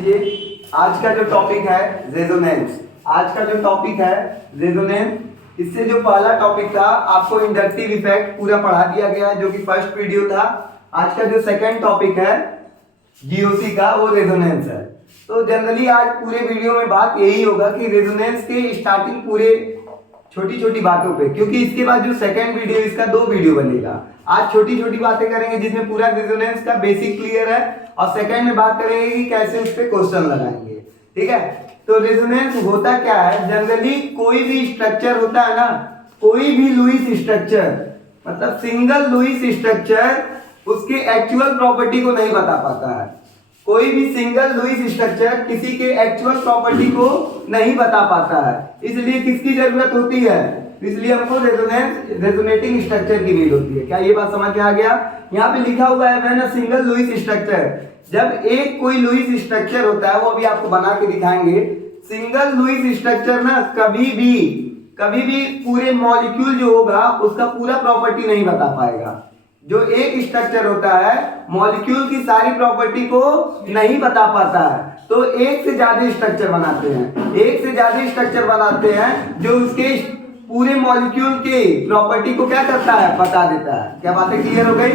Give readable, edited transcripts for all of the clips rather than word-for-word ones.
आज का जो टॉपिक है रेजोनेंस। आज का जो टॉपिक है रेजोनेंस, इससे जो पहला टॉपिक था आपको इंडक्टिव इफेक्ट पूरा पढ़ा दिया गया है, जो कि फर्स्ट वीडियो था। आज का जो सेकंड टॉपिक है जीओसी का, वो रेजोनेंस है। तो जनरली आज पूरे वीडियो में बात यही होगा कि रेजोनेंस के स्टार्टिंग पूरे छोटी छोटी बातों पे, क्योंकि इसके बाद जो सेकंड वीडियो, इसका 2 वीडियो बनेगा। आज छोटी छोटी बातें करेंगे जिसमें पूरा रेजोनेंस का बेसिक क्लियर है, और सेकंड में बात करेंगे कि कैसे उस पे क्वेश्चन लगाएंगे। ठीक है, तो रेजोनेंस होता क्या है? जनरली कोई भी स्ट्रक्चर होता है ना, कोई भी लुईस स्ट्रक्चर, मतलब सिंगल लुईस स्ट्रक्चर उसके एक्चुअल प्रॉपर्टी को नहीं बता पाता है। कोई भी सिंगल लुईस स्ट्रक्चर किसी के एक्चुअल प्रॉपर्टी को नहीं बता पाता है। इसलिए किसकी जरूरत होती है? इसलिए हमको रेजोनेटिंग स्ट्रक्चर की नीड होती है। क्या ये बात समझ में आ गया? यहाँ पे लिखा हुआ है ना, सिंगल लुईस स्ट्रक्चर। जब एक कोई लुईस स्ट्रक्चर होता है, वो अभी आपको बना के दिखाएंगे। सिंगल लुईस स्ट्रक्चर ना कभी भी पूरे मॉलिक्यूल जो होगा उसका पूरा प्रॉपर्टी नहीं बता पाएगा। जो एक स्ट्रक्चर होता है मॉलिक्यूल की सारी प्रॉपर्टी को नहीं बता पाता है, तो एक से ज्यादा स्ट्रक्चर बनाते हैं जो उसके पूरे मॉलिक्यूल के प्रॉपर्टी को क्या करता है, बता देता है। क्या बातें क्लियर हो गई?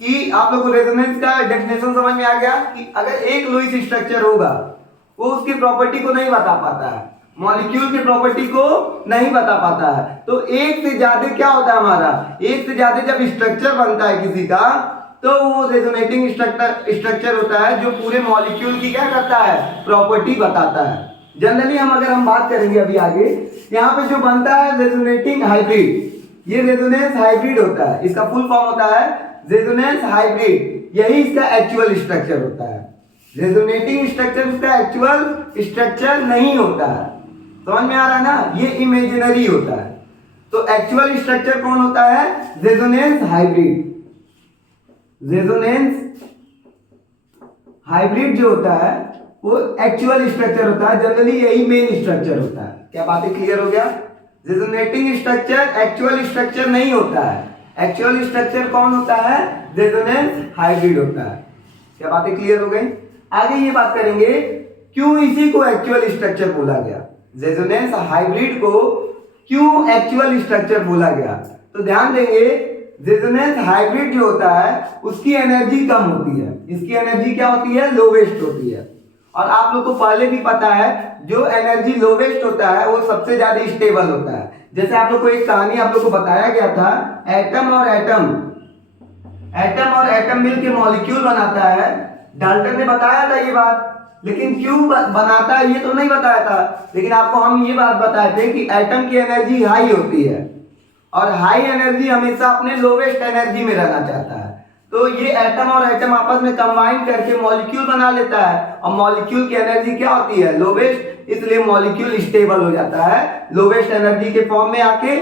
कि आप लोगों को रेजोनेंस का डेफिनेशन समझ में आ गया कि अगर एक लुईस स्ट्रक्चर होगा, वो उसकी प्रॉपर्टी को नहीं बता पाता है, मॉलिक्यूल की प्रॉपर्टी को नहीं बता पाता है। तो एक से ज्यादा क्या होता है हमारा, एक से ज्यादा जब स्ट्रक्चर बनता है किसी का, तो वो रेजोनेटिंग स्ट्रक्चर होता है जो पूरे मॉलिक्यूल की क्या करता है, प्रॉपर्टी बताता है। जनरली अगर हम बात करेंगे अभी आगे, यहाँ पे जो बनता है रेजोनेटिंग हाइब्रिड, ये रेजोनेंस हाइब्रिड होता है। इसका फुल फॉर्म होता है रेजोनेंस हाइब्रिड। यही इसका एक्चुअल स्ट्रक्चर होता है। रेजोनेटिंग स्ट्रक्चर उसका एक्चुअल स्ट्रक्चर नहीं होता है। समझ में आ रहा है ना? ये इमेजिनरी होता है। तो एक्चुअल स्ट्रक्चर कौन होता है? Resonance hybrid. रेजोनेंस हाइब्रिड जो होता है वो एक्चुअल स्ट्रक्चर होता है। जनरली यही मेन स्ट्रक्चर होता है। क्या बातें क्लियर हो गया? रेजोनेटिंग स्ट्रक्चर एक्चुअल स्ट्रक्चर नहीं होता है। एक्चुअल स्ट्रक्चर कौन होता है? रेजोनेंस हाइब्रिड होता है। क्या बातें क्लियर हो गई? आगे ये बात करेंगे क्यों इसी को एक्चुअल स्ट्रक्चर बोला गया, रेजोनेंस हाइब्रिड को क्यों एक्चुअल स्ट्रक्चर बोला गया। तो ध्यान देंगे, रेजोनेंस हाइब्रिड जो होता है उसकी एनर्जी कम होती है। इसकी एनर्जी क्या होती है? लोवेस्ट होती है। और आप लोग को पहले भी पता है, जो एनर्जी लोवेस्ट होता है वो सबसे ज्यादा स्टेबल होता है। जैसे आप लोग को एक कहानी आप लोग को बताया गया था, एटम और एटम मिलकर मॉलिक्यूल बनाता है। डाल्टन ने बताया था ये बात, लेकिन क्यों बनाता है ये तो नहीं बताया था। लेकिन आपको हम ये बात बताए थे कि एटम की एनर्जी हाई होती है, और हाई एनर्जी हमेशा अपने लोवेस्ट एनर्जी में रहना चाहता है। तो ये एटम और एटम आपस में कंबाइन करके मॉलिक्यूल बना लेता है, और मॉलिक्यूल की एनर्जी क्या होती है? लोवेस्ट। इसलिए मॉलिक्यूल स्टेबल हो जाता है, लोवेस्ट एनर्जी के फॉर्म में आके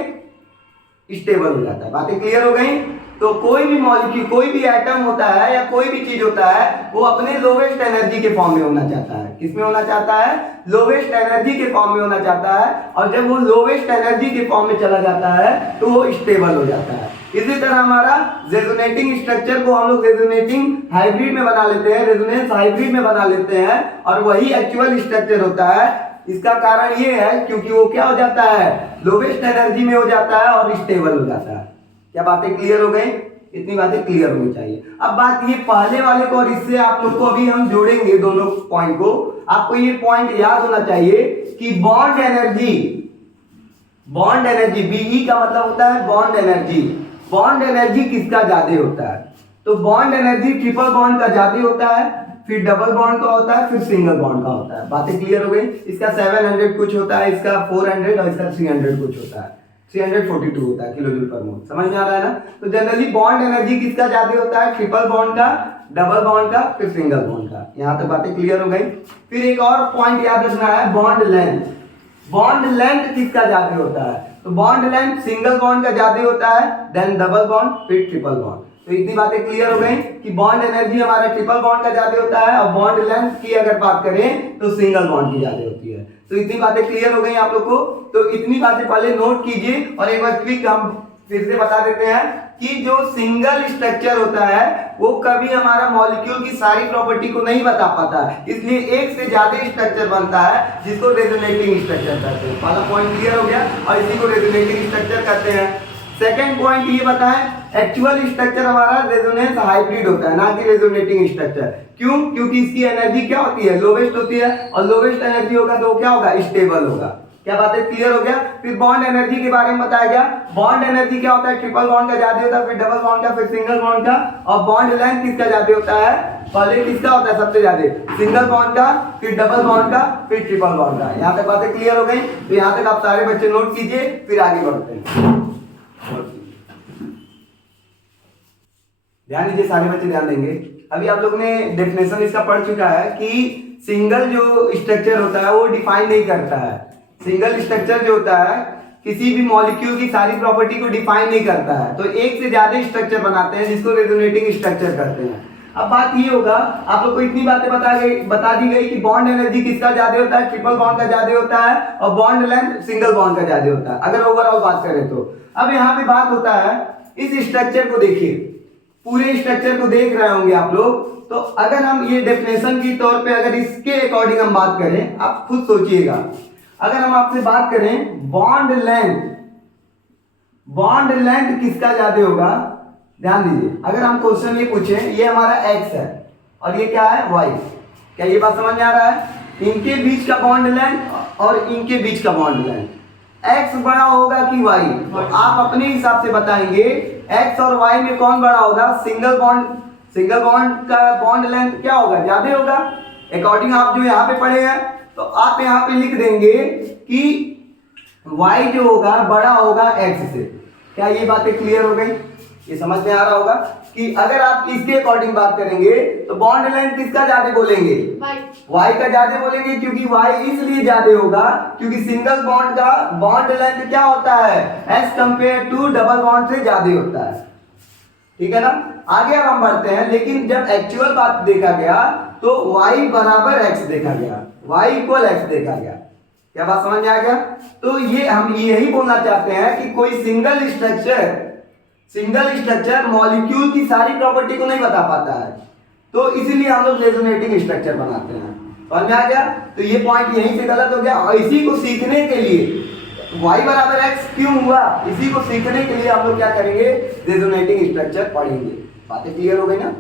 स्टेबल हो जाता है। बातें क्लियर हो गई? तो कोई भी मॉलिक्यूल, कोई भी एटम होता है या कोई भी चीज होता है, वो अपने लोवेस्ट एनर्जी के फॉर्म में होना चाहता है। किसमें होना चाहता है? लोवेस्ट एनर्जी के फॉर्म में होना चाहता है। और जब वो लोवेस्ट एनर्जी के फॉर्म में चला जाता है तो वो स्टेबल हो जाता है। इसी तरह हमारा रेजोनेटिंग स्ट्रक्चर को हम लोग रेजोनेटिंग हाइब्रिड में बना लेते हैं, रेजोनेंस हाइब्रिड में बना लेते हैं, और वही एक्चुअल स्ट्रक्चर होता है। इसका कारण ये है क्योंकि वो क्या हो जाता है? लोवेस्ट एनर्जी में हो जाता है और स्टेबल हो जाता है। क्या बातें क्लियर हो गई? इतनी बातें क्लियर होनी चाहिए। अब बात ये पहले वाले को और इससे आप लोग को अभी हम जोड़ेंगे दोनों पॉइंट को। आपको ये पॉइंट याद होना चाहिए कि बॉन्ड एनर्जी बीई का मतलब होता है बॉन्ड एनर्जी। बॉन्ड एनर्जी किसका ज्यादा होता है? तो बॉन्ड एनर्जी ट्रिपल बॉन्ड का ज्यादा होता है, फिर डबल बॉन्ड का होता है, फिर सिंगल बॉन्ड का होता है। बातें क्लियर हो गई? इसका 700 कुछ होता है, इसका 400 और इसका 300 कुछ होता है, 342 होता है किलोजूल पर मोल। समझ में आ रहा है ना? तो जनरली बॉन्ड एनर्जी किसका ज्यादा होता है? ट्रिपल बॉन्ड का, डबल बॉन्ड का, फिर सिंगल बॉन्ड का। यहाँ तक बातें क्लियर हो गई? फिर एक और पॉइंट याद रखना है, बॉन्ड लेंथ। बॉन्ड लेंथ किसका ज्यादा होता है? तो बॉन्ड लेंथ सिंगल बॉन्ड का ज्यादा होता है, देन डबल बॉन्ड, फिर ट्रिपल बॉन्ड। तो इतनी बातें क्लियर हो गई कि बॉन्ड एनर्जी हमारा ट्रिपल बॉन्ड का ज्यादा होता है, और बॉन्ड लेंथ की अगर बात करें तो सिंगल बॉन्ड की ज्यादा होती है। तो इतनी बातें क्लियर हो गई आप लोग को। तो इतनी बातें पहले नोट कीजिए, और एक बार क्विक हम फिर से बता देते हैं कि जो सिंगल स्ट्रक्चर होता है वो कभी हमारा मॉलिक्यूल की सारी प्रॉपर्टी को नहीं बता पाता है, इसलिए एक से ज्यादा स्ट्रक्चर बनता है जिसको रेजोनेटिंग स्ट्रक्चर कहते हैं। पहला पॉइंट क्लियर हो गया और इसी को रेजोनेटिंग स्ट्रक्चर कहते हैं। सेकंड पॉइंट ये बताएं, एक्चुअल स्ट्रक्चर हमारा रेजोनेंस हाइब्रिड होता है, ना कि रेजोनेटिंग स्ट्रक्चर। क्यों? क्योंकि इसकी एनर्जी क्या होती है? लोवेस्ट होती है, और लोवेस्ट एनर्जी होगा तो क्या होगा? स्टेबल होगा। क्या बात है? क्लियर हो गया। फिर बॉन्ड एनर्जी के बारे में बताया गया। बॉन्ड एनर्जी क्या होता है? ट्रिपल बॉन्ड का ज्यादा होता है, फिर डबल बॉन्ड का, फिर सिंगल बॉन्ड का। और बॉन्ड लेंथ किसका ज्यादा होता है? पहले किसका होता है सबसे ज्यादा? सिंगल बॉन्ड का, फिर डबल बॉन्ड का, फिर ट्रिपल बॉन्ड का। यहाँ तक बातें क्लियर हो गई? तो यहाँ तक आप सारे बच्चे नोट कीजिए, फिर आगे बढ़ते हैं। ध्यान दीजिए, सारे बच्चे ध्यान देंगे। अभी आप लोगों ने डेफिनेशन इसका पढ़ चुका है कि सिंगल जो स्ट्रक्चर होता है वो डिफाइन नहीं करता है। सिंगल स्ट्रक्चर जो होता है किसी भी मॉलिक्यूल की सारी प्रॉपर्टी को डिफाइन नहीं करता है, तो एक से ज्यादा स्ट्रक्चर बनाते हैं जिसको रेजोनेटिंग स्ट्रक्चर कहते हैं। अब बात ये होगा, आप लोग को इतनी बातें बता दी गई कि बॉन्ड एनर्जी किसका ज्यादा होता है? ट्रिपल बॉन्ड का ज्यादा होता है, और बॉन्ड लेंथ सिंगल बॉन्ड का ज्यादा होता है, अगर ओवरऑल बात करें तो। अब यहाँ पे बात होता है, इस स्ट्रक्चर को देखिए, पूरे स्ट्रक्चर को देख रहे होंगे आप लोग। तो अगर हम ये डेफिनेशन की तौर पे अगर इसके अकॉर्डिंग हम बात करें, आप खुद सोचिएगा, अगर हम आपसे बात करें बॉन्ड लेंथ किसका ज्यादा होगा? ध्यान दीजिए, अगर हम क्वेश्चन ये पूछे, ये हमारा x है और ये क्या है? y। क्या ये बात समझ में आ रहा है? इनके बीच का बॉन्ड लेंथ और इनके बीच का बॉन्ड लेंथ, x बड़ा होगा कि y? तो आप अपने हिसाब से बताएंगे x और y में कौन बड़ा होगा? सिंगल बॉन्ड का बॉन्ड लेंथ क्या होगा? ज्यादा होगा। अकॉर्डिंग आप जो यहाँ पे पढ़े हैं, तो आप यहाँ पे लिख देंगे कि y जो होगा बड़ा होगा x से। क्या ये बातें क्लियर हो गई? ये समझ में आ रहा होगा कि अगर आप इसके अकॉर्डिंग बात करेंगे तो बॉन्ड लेंथ किसका ज्यादा बोलेंगे? y का ज्यादा बोलेंगे, क्योंकि y इसलिए ज्यादा होगा क्योंकि सिंगल बॉन्ड का बॉन्ड लेंथ क्या होता है? As compare to double bond से ज्यादा होता है। ठीक है ना? आगे अब हम बढ़ते हैं, लेकिन जब एक्चुअल बात देखा गया तो y बराबर x देखा गया, y इक्वल x देखा गया। क्या बात समझ में आ गया? तो ये हम यही बोलना चाहते हैं कि कोई सिंगल स्ट्रक्चर मॉलिक्यूल की सारी प्रॉपर्टी को नहीं बता पाता है, तो इसीलिए हम लोग रेजोनेटिंग स्ट्रक्चर बनाते हैं। समझ में आ गया? तो ये पॉइंट यहीं से गलत हो गया, और इसी को सीखने के लिए y बराबर x क्यों हुआ, इसी को सीखने के लिए हम लोग क्या करेंगे? रेजोनेटिंग स्ट्रक्चर पढ़ेंगे। बातें क्लियर हो गई ना?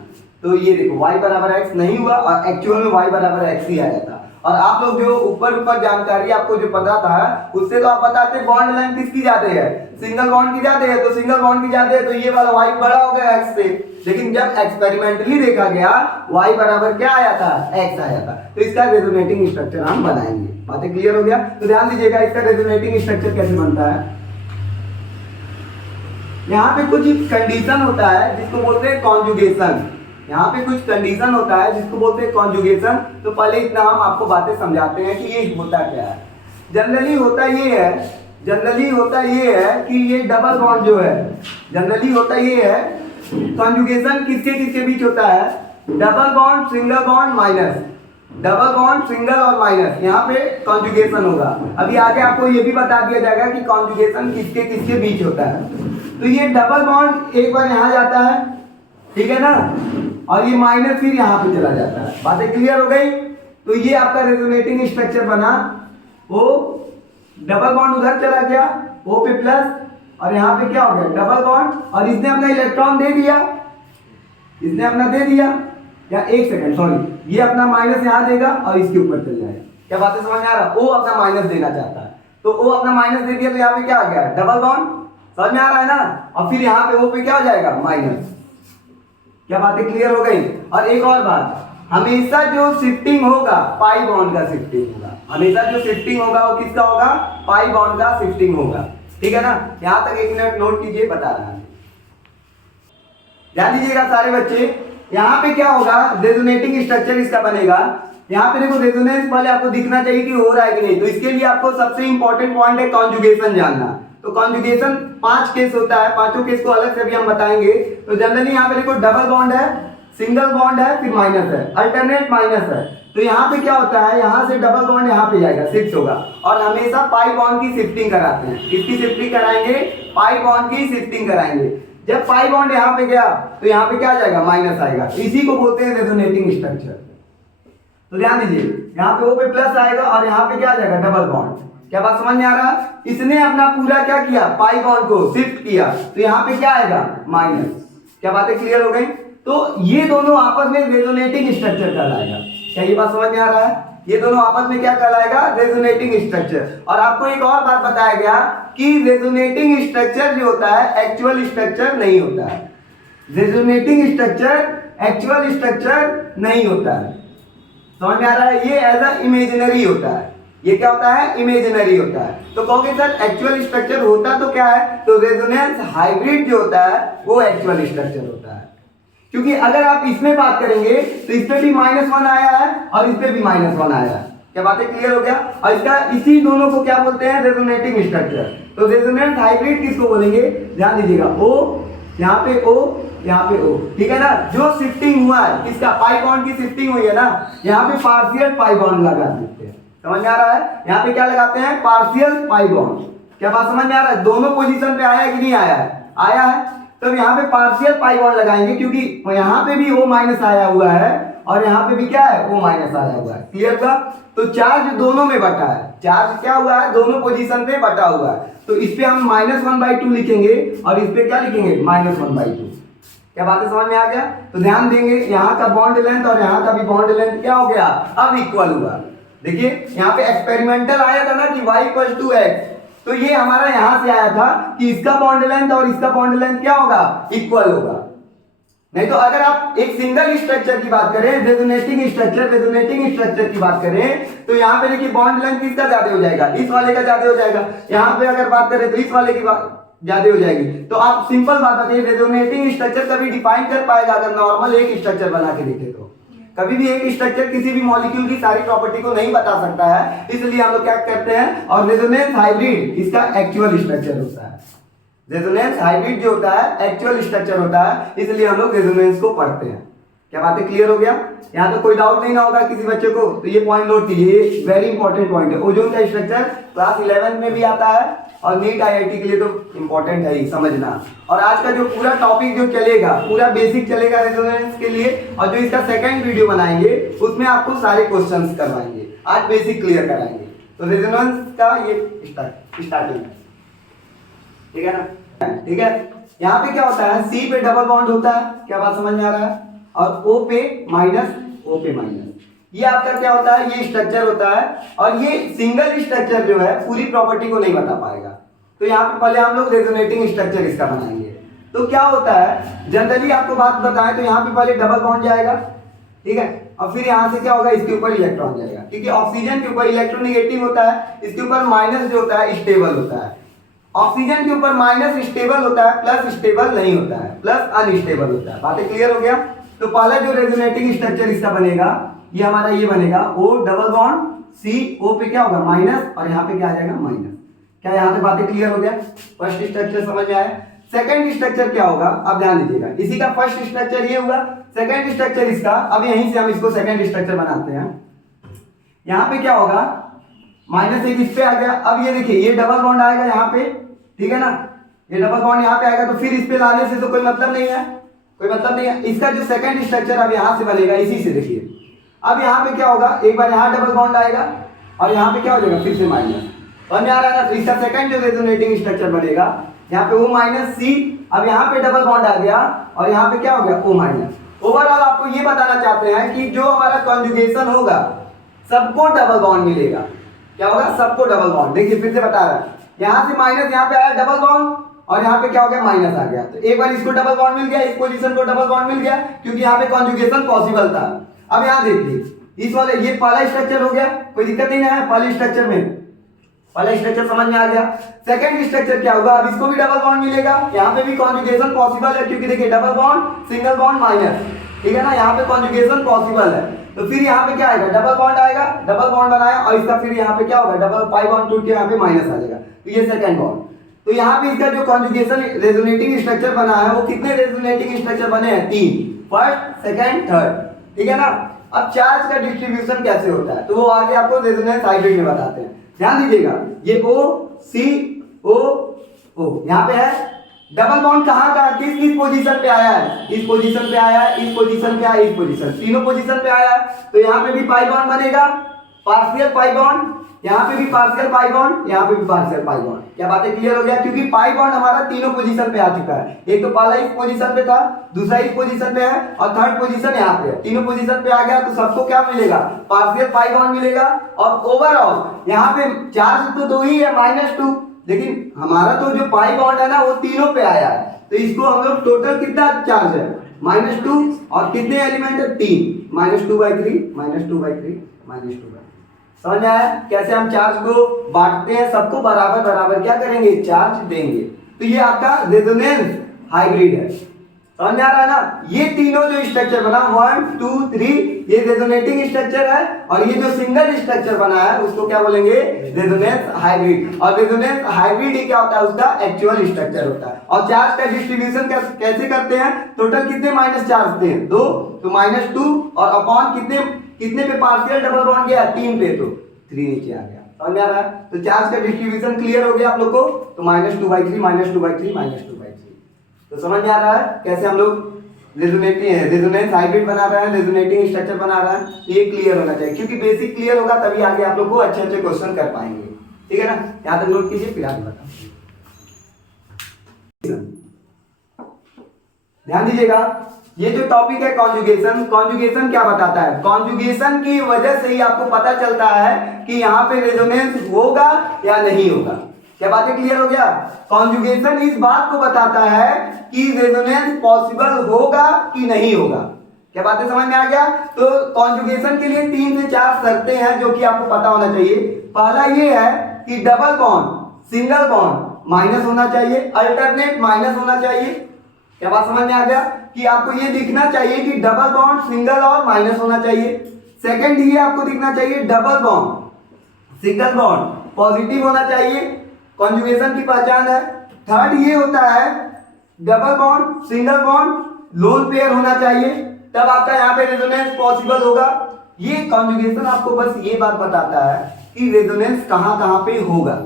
तो ये देखो, y बराबर x नहीं हुआ और एक्चुअल में y बराबर x ही आया था। और आप लोग जो ऊपर जानकारी आपको जो पता था, उससे तो आप बताते बॉन्ड लेंथ किसकी ज्यादा है? सिंगल बॉन्ड की ज्यादा है, तो सिंगल बॉन्ड की ज्यादा है तो ये वाला y बड़ा हो गया x से। लेकिन जब एक्सपेरिमेंटली देखा गया, y बराबर क्या आया था? x आया था। तो इसका रेजोनेटिंग स्ट्रक्चर हम बनाएंगे। बातें क्लियर हो गया? तो ध्यान दीजिएगा, इसका रेजोनेटिंग स्ट्रक्चर कैसे बनता है। यहाँ पे कुछ कंडीशन होता है जिसको बोलते हैं कॉन्जुगेशन। यहाँ पे कुछ कंडीशन होता है जिसको बोलते हैं कॉन्जुगेशन। तो पहले इतना हम आपको बातें समझाते हैं कि ये होता क्या है। जनरली होता ये है कि ये डबल बॉन्ड जो है, जनरली होता ये है, कॉन्जुगेशन किसके बीच होता है? Double bond, single bond, minus, double bond, single और माइनस, यहाँ पे कॉन्जुगेशन होगा। अभी आगे आपको ये भी बता दिया जाएगा कि कॉन्जुगेशन किसके बीच होता है। तो ये डबल बॉन्ड एक बार यहाँ जाता है, ठीक है ना, और ये माइनस फिर यहाँ पे चला जाता है। बातें क्लियर हो गई? तो ये आपका रेजोनेटिंग स्ट्रक्चर बना। वो डबल बॉन्ड उधर चला गया, O पे प्लस, और यहाँ पे क्या हो गया? डबल बॉन्ड, और इसने अपना इलेक्ट्रॉन दे दिया, या एक सेकंड सॉरी, ये अपना माइनस यहाँ देगा और इसके ऊपर चल जाएगा। क्या बातें समझ में आ रहा? O अपना माइनस देना चाहता है, तो O अपना माइनस दे दिया, तो यहाँ पे क्या आ गया? Double bond. समझ में आ रहा है ना? और फिर यहाँ पे O पे क्या हो जाएगा? माइनस। क्या बातें क्लियर हो गई? और एक और बात, हमेशा जो शिफ्टिंग होगा पाई बॉन्ड का शिफ्टिंग होगा, हमेशा जो शिफ्टिंग होगा वो किसका होगा? पाई बॉन्ड का शिफ्टिंग होगा। ठीक है ना? यहाँ तक एक मिनट नोट कीजिए, बता रहा है। ध्यान दीजिएगा सारे बच्चे, यहाँ पे क्या होगा? रेजोनेटिंग स्ट्रक्चर इसका बनेगा। यहाँ पे देखो, रेजोनेंस पहले आपको दिखना चाहिए कि हो रहा है कि नहीं। तो इसके लिए आपको सबसे इंपॉर्टेंट पॉइंट है कॉन्जुगेशन जानना। तो कॉन्जुगेशन 5 केस होता है, पांचों केस को अलग से भी हम बताएंगे। तो जनरली यहाँ पे देखो, डबल बॉन्ड है, सिंगल बॉन्ड है, फिर माइनस है, अल्टरनेट माइनस है। तो यहाँ पे क्या होता है, यहाँ से डबल बॉन्ड यहाँ पे जाएगा, शिफ्ट होगा, और हमेशा पाई बॉन्ड की शिफ्टिंग कराते हैं। किसकी शिफ्टिंग कराएंगे? पाई बॉन्ड की शिफ्टिंग कराएंगे। जब पाई बॉन्ड यहाँ पे गया तो यहाँ पे क्या जाएगा? माइनस आएगा। इसी को बोलते हैं रेजोनेटिंग स्ट्रक्चर। तो ध्यान दीजिए, यहाँ पे O पे प्लस आएगा और यहाँ पे क्या जाएगा? Double bond. क्या बात समझ में आ रहा है? इसने अपना पूरा क्या किया? पाई बॉन्ड को शिफ्ट किया, तो यहाँ पे क्या आएगा? माइनस। क्या बातें क्लियर हो गई? तो ये दोनों आपस में रेजोनेटिंग स्ट्रक्चर कहलाएगा। क्या ये बात समझ में आ रहा है? ये दोनों आपस में क्या कहलाएगा? Resonating structure. और आपको एक और बात बताया गया कि रेजोनेटिंग स्ट्रक्चर जो होता है एक्चुअल स्ट्रक्चर नहीं होता है। रेजोनेटिंग स्ट्रक्चर एक्चुअल स्ट्रक्चर नहीं होता है। समझ में आ रहा है? ये एज अ इमेजिनरी होता है। ये क्या होता है? इमेजिनरी होता है। तो कहोगे सर एक्चुअल स्ट्रक्चर होता तो क्या है? तो रेजोनेंस हाइब्रिड जो होता है वो एक्चुअल स्ट्रक्चर होता है। क्योंकि अगर आप इसमें बात करेंगे तो इस पे भी -1 आया है और इस पे भी -1 आया है। क्या बातें क्लियर हो गया? और इसका इसी दोनों को क्या बोलते हैं? Resonating structure. तो रेजोनेंस हाइब्रिड किसको बोलेंगे? ध्यान दीजिएगा, O यहाँ पे O, यहाँ पे O, ठीक है ना। जो शिफ्टिंग हुआ है किसका? पाई बॉन्ड की शिफ्टिंग हुई है ना, यहाँ पे पार्शियल पाई बॉन्ड लगा देते हैं। समझ में आ रहा है? यहाँ पे क्या लगाते हैं? Partial pi bond. क्या बात समझ में आ रहा है? दोनों पोजीशन पे आया है कि नहीं आया है? आया है। तो यहाँ पे पार्शियल पाई बॉन्ड लगाएंगे क्योंकि यहाँ पे भी O माइनस आया हुआ है और यहाँ पे भी क्या है? O माइनस आया हुआ है। क्लियर था? तो चार्ज दोनों में बटा है। चार्ज क्या हुआ है? दोनों पोजीशन पे बटा हुआ है। तो इस पे हम -1/2 लिखेंगे और इस पे क्या लिखेंगे? -1/2। क्या बातें समझ में आ गया? तो ध्यान देंगे, यहाँ का बॉन्ड लेंथ और यहाँ का भी बॉन्ड लेंथ क्या हो गया? अब इक्वल हुआ। देखिए यहाँ पे एक्सपेरिमेंटल आया था ना कि y = x, तो ये हमारा यहाँ से आया था कि इसका बॉन्ड लेंथ और इसका बॉन्ड लेंथ क्या होगा? इक्वल होगा। नहीं तो अगर आप एक सिंगल स्ट्रक्चर की बात करें, रेजोनेटिंग स्ट्रक्चर की बात करें, तो यहाँ पे देखिए बॉन्ड लेंथ किसका ज्यादा हो जाएगा? इस वाले का ज्यादा हो जाएगा। यहाँ पे अगर बात करें तो इस वाले की ज्यादा हो जाएगी। तो आप सिंपल बात बताइए, रेजोनेटिंग स्ट्रक्चर कभी डिफाइन कर पाएगा अगर नॉर्मल एक स्ट्रक्चर बना के देखे तो? कभी भी एक स्ट्रक्चर किसी भी मॉलिक्यूल की सारी प्रॉपर्टी को नहीं बता सकता है, इसलिए हम लोग क्या करते हैं? और रेजोनेंस हाइब्रिड इसका एक्चुअल स्ट्रक्चर होता है। रेजोनेंस हाइब्रिड जो होता है एक्चुअल स्ट्रक्चर होता है, इसलिए हम लोग रेजोनेंस को पढ़ते हैं। क्या बातें क्लियर हो गया? यहाँ तो कोई डाउट नहीं ना होगा किसी बच्चे को, तो ये पॉइंट नोट कीजिए, ये वेरी इंपॉर्टेंट पॉइंट है। ओजोन का स्ट्रक्चर क्लास 11 में भी आता है और नीट IIT के लिए तो इंपॉर्टेंट है ही समझना। और आज का जो पूरा टॉपिक जो चलेगा, पूरा बेसिक चलेगा रेजोनेंस के लिए, और जो इसका सेकंड वीडियो बनाएंगे उसमें आपको सारे क्वेश्चंस करवाएंगे। आज बेसिक क्लियर कराएंगे। तो रेजोनेंस का ये स्टार्टिंग, ठीक है ना? ठीक है। यहाँ पे क्या होता है? C पे डबल बॉन्ड होता है। क्या बात समझ में आ रहा है? और O पे माइनस, ये आपका क्या होता है? ये स्ट्रक्चर होता है। और ये सिंगल स्ट्रक्चर जो है पूरी प्रॉपर्टी को नहीं बता पाएगा। तो यहाँ पे पहले हम लोग रेजोनेटिंग स्ट्रक्चर इसका बनाएंगे। तो क्या होता है, जनरली आपको बात बताएं तो यहाँ पे पहले डबल बॉन्ड जाएगा, ठीक है, और फिर यहाँ से क्या होगा? इसके ऊपर इलेक्ट्रॉन जाएगा, क्योंकि ऑक्सीजन के ऊपर इलेक्ट्रोनेगेटिव होता है, इसके ऊपर माइनस जो होता है स्टेबल होता है। ऑक्सीजन के ऊपर माइनस स्टेबल होता है, प्लस स्टेबल नहीं होता है, प्लस अनस्टेबल होता है। बातें क्लियर हो गया? तो पहला जो रेजोनेटिंग स्ट्रक्चर इसका बनेगा, ये हमारा ये बनेगा O double bond C, O पे क्या होगा? माइनस, और यहाँ पे क्या आ जाएगा? माइनस। क्या यहाँ पे बातें क्लियर हो गया? फर्स्ट स्ट्रक्चर समझ में आया? सेकंड स्ट्रक्चर क्या होगा? अब ध्यान दीजिएगा, इसी का फर्स्ट स्ट्रक्चर ये हुआ, सेकंड स्ट्रक्चर इसका, अब यहीं से हम इसको सेकंड स्ट्रक्चर बनाते हैं। यहाँ पे क्या होगा? -1 इस पे आ गया। अब ये देखिए, ये डबल बॉन्ड आएगा यहाँ पे, ठीक है ना, ये डबल बॉन्ड यहाँ पे आएगा, तो फिर इस पे लाने से तो कोई मतलब नहीं है, कोई मतलब नहीं है। इसका जो सेकंड स्ट्रक्चर अब यहाँ से बनेगा, इसी से देखिए, अब यहाँ पे क्या होगा? एक बार यहाँ डबल बॉन्ड आएगा और यहाँ पे क्या हो जाएगा? फिर से माइनस। और आ रहा है ना, तो इसका सेकंड जो रेजोनेटिंग स्ट्रक्चर बनेगा, यहाँ पे O C, अब यहाँ पे डबल बॉन्ड आ गया और यहाँ पे क्या हो गया? O-। ओवरऑल आपको ये बताना चाहते हैं कि जो हमारा कॉन्जुगेशन होगा सबको डबल बॉन्ड मिलेगा। क्या होगा? सबको डबल बॉन्ड। देखिए फिर से बता रहा है, यहाँ से माइनस यहाँ पे आया डबल बॉन्ड, और यहाँ पे क्या हो गया? माइनस आ गया। तो एक बार इसको डबल बॉन्ड मिल गया, इस पोजीशन को डबल बॉन्ड मिल गया, क्योंकि यहाँ पे कॉन्जुगेशन पॉसिबल था। अब यहाँ देखिए, इस वाले ये पहला स्ट्रक्चर हो गया, कोई दिक्कत नहीं है पहले स्ट्रक्चर में, पहला स्ट्रक्चर समझ में आ गया। सेकंड स्ट्रक्चर क्या होगा? अब इसको भी डबल बॉन्ड मिलेगा, यहाँ पे भी कॉन्जुगेशन पॉसिबल है, क्योंकि देखिए double bond single bond minus, ठीक है ना, यहाँ पे कॉन्जुगेशन पॉसिबल है। तो फिर यहाँ पे क्या आएगा? डबल बॉन्ड आएगा, डबल बॉन्ड बनाया, और इसका फिर यहाँ पे क्या होगा? डबल पाई बॉन्ड टूट के यहाँ पे माइनस आ जाएगा, तो ये सेकंड बॉन्ड। तो यहाँ पे इसका जो कॉन्जुगेशन रेजोनेटिंग स्ट्रक्चर बना है, वो कितने रेजोनेटिंग स्ट्रक्चर बने हैं? 3, फर्स्ट, सेकंड, थर्ड, ठीक है ना। अब चार्ज का डिस्ट्रीब्यूशन कैसे होता है तो वो आगे आपको रेजोनेंस हाइब्रिड में बताते हैं। ध्यान दीजिएगा, ये O यहाँ पे है, डबल बॉन्ड कहाँ का किस पोजीशन पे आया है, इस पोजीशन पे आया है, इस पोजीशन पे आया, इस पोजीशन, तीनों पोजीशन पे आया है। तो यहाँ पे भी पाई बॉन्ड बनेगा, पार्शियल पाई बॉन्ड, यहाँ पे भी पार्शियल पाई बॉन्ड, यहाँ पे भी पार्शियल पाई बॉन्ड। क्या बातें क्लियर हो गया? क्योंकि पाई बॉन्ड हमारा तीनों पोजीशन पे आ चुका है, एक तो पहला इस पोजीशन पे था, दूसरा इस पोजीशन पे है और थर्ड पोजीशन यहाँ पे है। तीनों पोजीशन पे आ गया तो सबको क्या मिलेगा? पार्शियल पाई बॉन्ड मिलेगा। और ओवरऑल यहाँ पे चार्ज तो 2 ही है, -2, लेकिन हमारा तो जो पाई बॉन्ड है ना वो तीनों पे आया है, तो इसको हम लोग टोटल कितना चार्ज है -2 और कितने एलिमेंट है 3, -2/3 -2/3 -2/3। समझ में आया कैसे हम चार्ज को बांटते हैं? सबको बराबर बराबर क्या करेंगे? चार्ज देंगे। तो ये आपका रेजोनेंस हाइब्रिड है। समझ में आ रहा है ना? ये तीनों जो स्ट्रक्चर बना 1 2 3 ये रेजोनेटिंग स्ट्रक्चर है और ये जो सिंगल स्ट्रक्चर बना है उसको क्या बोलेंगे? Resonance hybrid. और रेजोनेंस हाइब्रिड ही क्या होता है? उसका एक्चुअल स्ट्रक्चर होता है। और चार्ज का डिस्ट्रीब्यूशन कैसे करते हैं? टोटल कितने माइनस चार्ज थे? 2, तो -2 और अपॉन कितने पे पार्शियल डबल बॉन्ड गया? 3 पे, तो 3 नीचे आ गया। समझ में आ रहा है? तो चार्ज का डिस्ट्रीब्यूशन क्लियर हो गया आप लोग को? तो -2/3 -2/3 -2/3। तो समझ में आ रहा है कैसे हम लोग रेजोनेंस हाइब्रिड बना रहे हैं, रेजोनेटिंग स्ट्रक्चर बना रहे हैं? ये क्लियर होना चाहिए, क्योंकि बेसिक क्लियर होगा तभी आगे आप लोग को अच्छे अच्छे क्वेश्चन कर पाएंगे। ठीक है ना? यहाँ तक नोट कीजिए, फिर आगे बताओ। ध्यान दीजिएगा, ये जो टॉपिक है कॉन्जुगेशन, कॉन्जुगेशन क्या बताता है? कॉन्जुगेशन की वजह से ही आपको पता चलता है कि यहाँ पे रेजोनेंस होगा या नहीं होगा। क्या बातें क्लियर हो गया? कॉन्जुगेशन इस बात को बताता है कि रेजोनेंस पॉसिबल होगा कि नहीं होगा। क्या बातें समझ में आ गया? तो कॉन्जुगेशन के लिए 3 से 4 शर्तें हैं जो कि आपको पता होना चाहिए। पहला ये है कि double bond single bond minus होना चाहिए, अल्टरनेट माइनस होना चाहिए। क्या बात समझ में आ गया? कि आपको ये दिखना चाहिए कि डबल बॉन्ड सिंगल और माइनस होना चाहिए। सेकंड ये आपको दिखना चाहिए double bond single bond positive होना चाहिए, कॉन्जुगेशन की पहचान है। थर्ड ये होता है double bond single bond lone pair होना चाहिए, तब आपका यहाँ पे रेजोनेंस पॉसिबल होगा। ये कॉन्जुगेशन आपको बस ये बात बताता है कि रेजोनेंस कहाँ कहाँ पे होगा।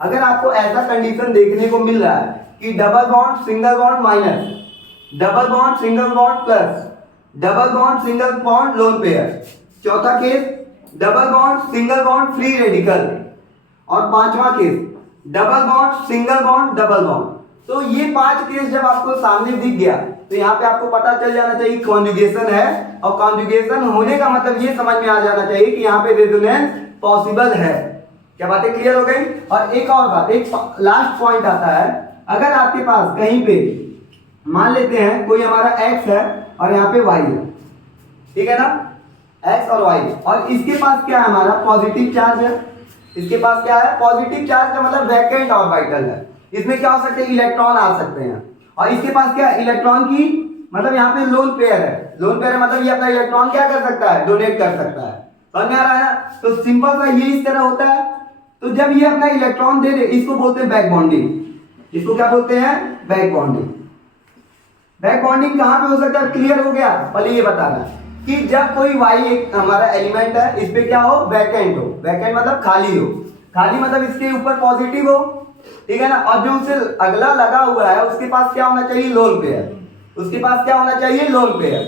अगर आपको ऐसा कंडीशन देखने को मिल रहा है कि double bond single bond minus, double bond single bond plus, double bond single bond lone pair, चौथा case double bond single bond free radical, और पांचवा case double bond single bond double bond. तो ये 5 केस जब आपको सामने दिख गया तो यहाँ पे आपको पता चल जाना चाहिए कॉन्जुगेशन है, और कॉन्जुगेशन होने का मतलब ये समझ में आ जाना चाहिए कि यहाँ पे रेजोनेंस पॉसिबल है। क्या बातें क्लियर हो गई? और एक और बात, एक लास्ट पॉइंट आता है, अगर आपके पास कहीं पे मान लेते हैं कोई हमारा x है और यहाँ पे y है, ठीक है ना, x और y, और इसके पास क्या है? हमारा पॉजिटिव चार्ज है। इसके पास क्या है? पॉजिटिव चार्ज का मतलब वैकेंट ऑर्बिटल है, इसमें क्या हो सकते हैं? इलेक्ट्रॉन आ सकते हैं। और इसके पास क्या है? इलेक्ट्रॉन की मतलब यहाँ पे लोन पेयर है। लोन पेयर है मतलब ये अपना इलेक्ट्रॉन क्या कर सकता है? डोनेट कर सकता है। समझ में आ रहा है ना? तो सिंपल सा ये इस तरह होता है। तो जब ये अपना इलेक्ट्रॉन दे दे, इसको बोलते हैं बैक बॉन्डिंग। इसको क्या बोलते हैं? Back bonding. बैक बॉन्डिंग कहाँ पे हो सकता है? क्लियर हो गया? पहले ये बताना कि जब कोई y एक हमारा एलिमेंट है, इस पे क्या हो? वैकेंट हो। वैकेंट मतलब खाली हो। खाली मतलब इसके ऊपर पॉजिटिव हो, ठीक है ना, और जो उसे अगला लगा हुआ है उसके पास क्या होना चाहिए? Lone pair. उसके पास क्या होना चाहिए? Lone pair.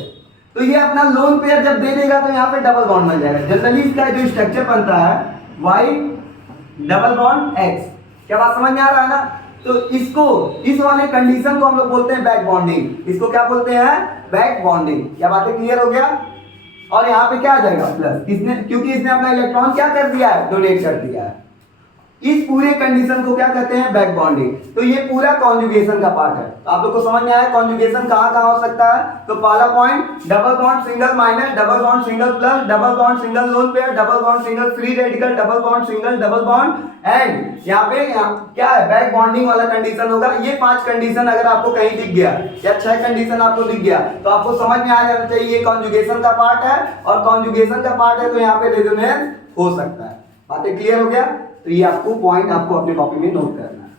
तो ये अपना लोन पेयर जब दे देगा तो यहाँ पे डबल बॉन्ड बन जाएगा। जनरली इसका जो स्ट्रक्चर बनता है y डबल बॉन्ड x। क्या बात समझ में आ रहा है ना? तो इसको, इस वाले कंडीशन को हम लोग बोलते हैं बैक बॉन्डिंग। इसको क्या बोलते हैं? Back bonding. क्या बातें क्लियर हो गया? और यहाँ पे क्या आ जाएगा? प्लस, किसने? क्योंकि इसने अपना इलेक्ट्रॉन क्या कर दिया है? डोनेट कर दिया है। इस पूरे कंडीशन को क्या कहते हैं? Back bonding. तो ये पूरा कॉन्जुगेशन का पार्ट है। तो आप लोग को समझ में आया कॉन्जुगेशन कहाँ कहाँ हो सकता है? तो पहला point double bond single minus, double bond single plus, double bond single lone pair, double bond single free radical, double bond single double bond, and यहाँ पे क्या है? बैक बॉन्डिंग वाला कंडीशन होगा। ये 5 कंडीशन अगर आपको कहीं दिख गया या 6 कंडीशन आपको दिख गया तो आपको समझ में आ जाना चाहिए ये कॉन्जुगेशन का पार्ट है, और कॉन्जुगेशन का पार्ट है तो यहाँ पे रेजोनेंस हो सकता है। बातें क्लियर हो गया? तो ये आपको पॉइंट आपको अपने कॉपी में नोट करना है।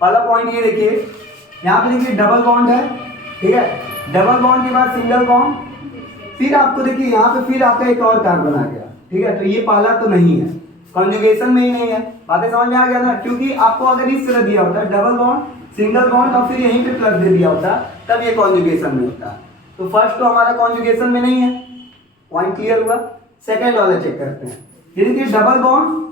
पहला पॉइंट ये देखिए, यहाँ पे देखिए डबल बॉन्ड है, ठीक है, डबल बॉन्ड के बाद सिंगल बॉन्ड, फिर आपको देखिए यहाँ पे फिर आपका एक और कार्बन आ गया, ठीक है। तो ये पहला तो नहीं है, कॉन्जुगेशन में ही नहीं है। बातें समझ में आ गया ना, क्योंकि आपको अगर इस तरह दिया होता है डबल बॉन्ड सिंगल बॉन्ड और फिर यहीं पे प्लस दे दिया होता तब ये कॉन्जुगेशन में होता। तो फर्स्ट तो हमारा कॉन्जुगेशन में नहीं है, पॉइंट क्लियर हुआ। सेकंड वाला चेक करते हैं, ये देखिए डबल बॉन्ड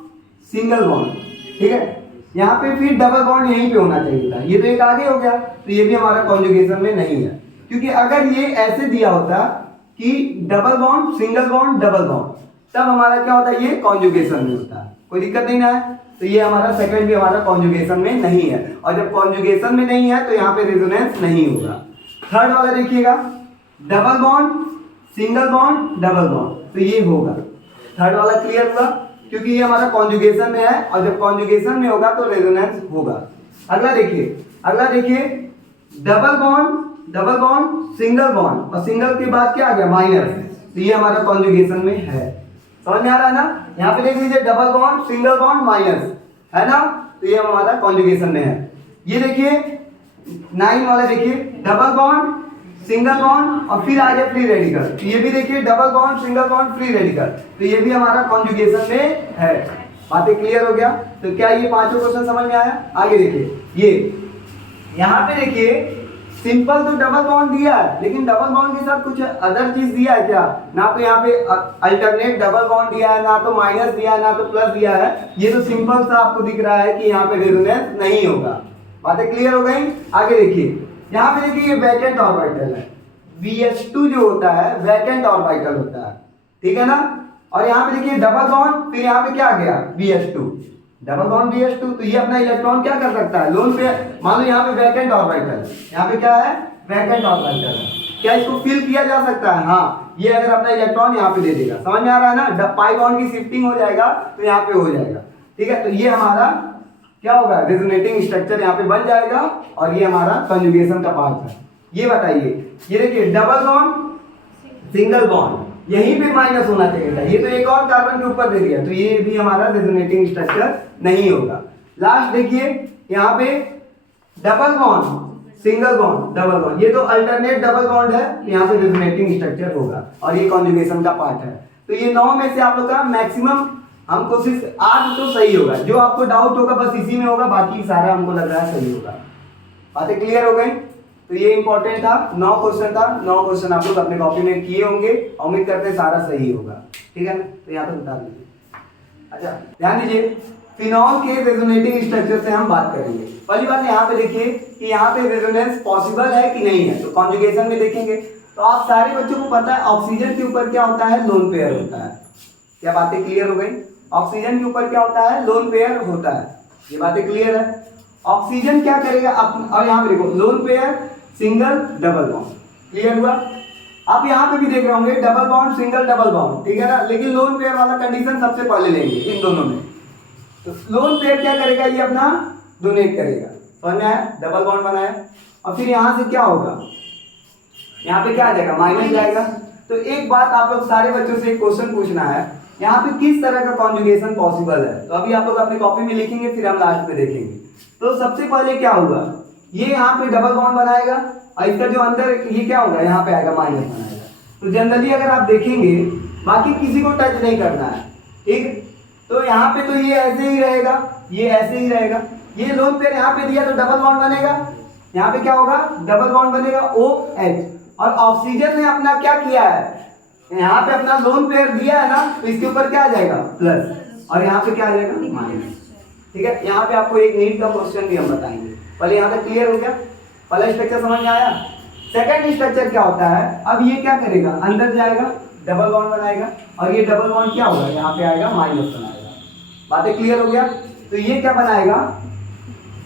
सिंगल बॉन्ड, ठीक है। यहाँ पे फिर डबल बॉन्ड यहीं पे होना चाहिए था, ये तो एक आगे हो गया, तो ये भी हमारा कॉन्जुगेशन में नहीं है। क्योंकि अगर ये ऐसे दिया होता कि double bond single bond double bond, तब हमारा क्या होता है, ये कॉन्जुगेशन में होता है, कोई दिक्कत नहीं ना है। तो ये हमारा सेकंड भी हमारा कॉन्जुगेशन में नहीं है, और जब कॉन्जुगेशन में नहीं है तो यहाँ पे रेजोनेंस नहीं होगा। थर्ड वाला देखिएगा, double bond single bond double bond, तो ये होगा। थर्ड वाला क्लियर हुआ, क्योंकि ये हमारा कॉन्जुगेशन में है, और जब कॉन्जुगेशन में होगा तो रेजोनेंस होगा। अगला देखिए डबल बॉन्ड सिंगल बॉन्ड, और सिंगल के बाद क्या आ गया, माइनस, तो ये हमारा कॉन्जुगेशन में है। समझ में आ रहा है ना। यहाँ पे देख लीजिए double bond single bond minus, है ना, तो ये हमारा कॉन्जुगेशन में है। ये देखिए 9 वाला देखिए, डबल बॉन्ड सिंगल बॉन्ड और फिर आ गया फ्री रेडिकल, तो ये भी देखिए double bond single bond free radical, तो ये भी हमारा कॉन्जुगेशन में है। बातें क्लियर हो गया। तो क्या ये पांचों क्वेश्चन समझ में आया। आगे देखिए, ये यहाँ पे देखिए सिंपल तो डबल बॉन्ड दिया है, लेकिन डबल बॉन्ड के साथ कुछ अदर चीज दिया है क्या, ना तो यहाँ पे अल्टरनेट डबल बॉन्ड दिया है, ना तो माइनस दिया है, ना तो प्लस दिया है। ये तो सिंपल सा आपको दिख रहा है कि यहाँ पे रेजोनेंस नहीं होगा। बातें क्लियर हो गई। आगे देखिए, यहाँ पे देखिए ये वैकेंट ऑर्बिटल है, BH2 जो होता है वैकेंट ऑर्बिटल होता है, ठीक है ना। और यहाँ पे देखिए डबल बॉन्ड, फिर यहाँ पे क्या आ गया, BH2, डबल बॉन्ड BH2, तो ये अपना इलेक्ट्रॉन क्या कर सकता है, लोन पे, मान लो यहाँ पे वैकेंट ऑर्बिटल, यहाँ पे क्या है, वैकेंट ऑर्बिटल है, क्या इसको फिल किया जा सकता है। हाँ, ये अगर अपना इलेक्ट्रॉन यहाँ पे दे देगा, समझ में आ रहा है ना, पाई बॉन्ड की शिफ्टिंग हो जाएगा तो यहाँ पे हो जाएगा, ठीक है। तो ये हमारा क्या होगा, रेजोनेटिंग स्ट्रक्चर यहाँ पे बन जाएगा, और ये हमारा कंजुगेशन का पार्ट है। ये बताइए, ये देखिए डबल बॉन्ड सिंगल बॉन्ड, यहीं पे माइनस होना चाहिए था, ये तो एक और कार्बन के ऊपर दे दिया, तो ये भी हमारा रेजोनेटिंग स्ट्रक्चर नहीं होगा। लास्ट देखिए, यहाँ पे double bond single bond double bond, ये तो अल्टरनेट डबल बॉन्ड है, यहाँ पे रेजोनेटिंग स्ट्रक्चर होगा, और ये कॉन्जुगेशन का पार्ट है। तो ये 9 में से आप लोग का मैक्सिमम हम कोशिश 8 तो सही होगा, जो आपको डाउट होगा बस इसी में होगा, बाकी सारा हमको लग रहा है सही होगा। बातें क्लियर हो गई। तो ये इंपॉर्टेंट था, 9 क्वेश्चन था, 9 क्वेश्चन आप लोग अपने कॉपी में किए होंगे, उम्मीद करते हैं सारा सही होगा, ठीक है ना। तो यहाँ तक बता दीजिए। अच्छा ध्यान दीजिए, फिनॉल के रेजोनेटिंग स्ट्रक्चर से हम बात करेंगे। पहली बात यहाँ पे देखिए कि यहाँ पे रेजोनेंस पॉसिबल है कि नहीं है, तो कॉन्जुगेशन में देखेंगे। तो आप सारे बच्चों को पता है ऑक्सीजन के ऊपर क्या होता है, लोन पेयर होता है। क्या बातें क्लियर हो गई। ऑक्सीजन के ऊपर क्या होता है, लोन पेयर होता है, ये बातें क्लियर है। ऑक्सीजन क्या करेगा, और यहाँ पे देखो lone pair single double bond, clear हुआ। आप यहाँ पे भी देख रहे होंगे double bond single double bond, ठीक है ना, लेकिन लोन पेयर वाला कंडीशन सबसे पहले लेंगे इन दोनों में। तो लोन पेयर क्या करेगा, ये अपना डोनेट करेगा, समझ में आया, डबल बॉन्ड बनाया, और फिर यहाँ से क्या होगा, यहाँ पे क्या आ जाएगा, माइनस जाएगा। तो एक बात आप लोग सारे बच्चों से एक क्वेश्चन पूछना है, यहाँ पे किस तरह का कॉन्जुगेशन पॉसिबल है, तो अभी आप लोग अपनी कॉपी में लिखेंगे, फिर हम लास्ट में देखेंगे। तो सबसे पहले क्या होगा, ये यहाँ पे डबल बॉन्ड बनाएगा, और इसका जो अंदर ये क्या होगा, यहाँ पे आएगा माइनस बनाएगा। तो जनरली अगर आप देखेंगे, बाकी किसी को टच नहीं करना है, ठीक। तो यहाँ पे तो ये ऐसे ही रहेगा, ये ऐसे ही रहेगा, ये लोन पेयर यहाँ पे दिया तो डबल बॉन्ड बनेगा, यहाँ पे क्या होगा, डबल बॉन्ड बनेगा OH। और ऑक्सीजन ने अपना क्या किया है, यहाँ पे अपना लोन पेयर दिया है ना, तो इसके ऊपर क्या आ जाएगा, प्लस, और यहाँ पे क्या आ जाएगा, माइनस, ठीक है। यहाँ पे आपको एक नीट का क्वेश्चन भी हम बताएंगे। पहले यहाँ तक क्लियर हो गया, पहला स्ट्रक्चर समझ में आया। सेकंड स्ट्रक्चर क्या होता है, अब ये क्या करेगा, अंदर जाएगा, डबल बॉन्ड बनाएगा, और ये डबल बॉन्ड क्या होगा, यहाँ पे आएगा माइनस बनाएगा। बातें क्लियर हो गया। तो ये क्या बनाएगा,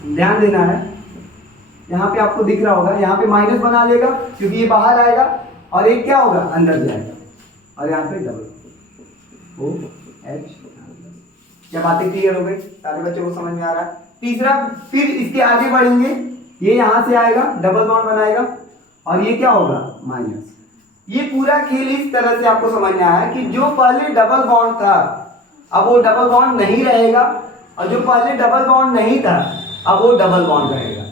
ध्यान देना है, यहाँ पे आपको दिख रहा होगा, यहाँ पे माइनस बना लेगा क्योंकि ये बाहर आएगा, और एक क्या होगा, अंदर जाएगा, और यहाँ पे डबल OH। क्या बातें क्लियर हो गई, सारे बच्चों को समझ में आ रहा है। तीसरा, फिर इसके आगे बढ़ेंगे, ये यहाँ से आएगा, डबल बॉन्ड बनाएगा, और ये क्या होगा, माइनस। ये पूरा खेल इस तरह से आपको समझ में आया कि जो पहले डबल बॉन्ड था अब वो डबल बॉन्ड नहीं रहेगा, और जो पहले डबल बॉन्ड नहीं था अब वो डबल बॉन्ड रहेगा।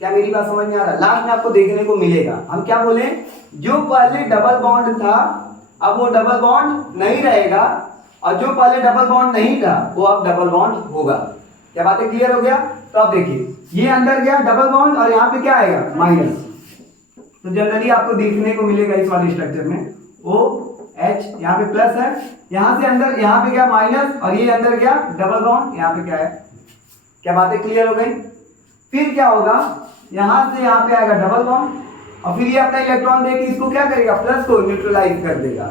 क्या मेरी बात समझ में आ रहा है? लास्ट में आपको देखने को मिलेगा। हम क्या बोले, जो पहले डबल बॉन्ड था अब वो डबल बॉन्ड नहीं रहेगा, और जो पहले डबल बॉन्ड नहीं था वो अब डबल बॉन्ड होगा। क्या बातें क्लियर हो गया? तो अब देखिए ये अंदर गया डबल बॉन्ड और यहाँ पे क्या आएगा माइनस। तो जनरली आपको देखने को मिलेगा इस वाले स्ट्रक्चर में ओ एच, यहाँ पे प्लस है, यहाँ से अंदर यहाँ पे गया माइनस और ये अंदर गया डबल बॉन्ड, यहाँ पे क्या है। क्या बातें क्लियर हो गई? फिर क्या होगा, यहाँ से यहाँ पे आएगा डबल बॉन्ड और फिर ये अपना इलेक्ट्रॉन देके इसको क्या करेगा, प्लस को न्यूट्रलाइज कर देगा।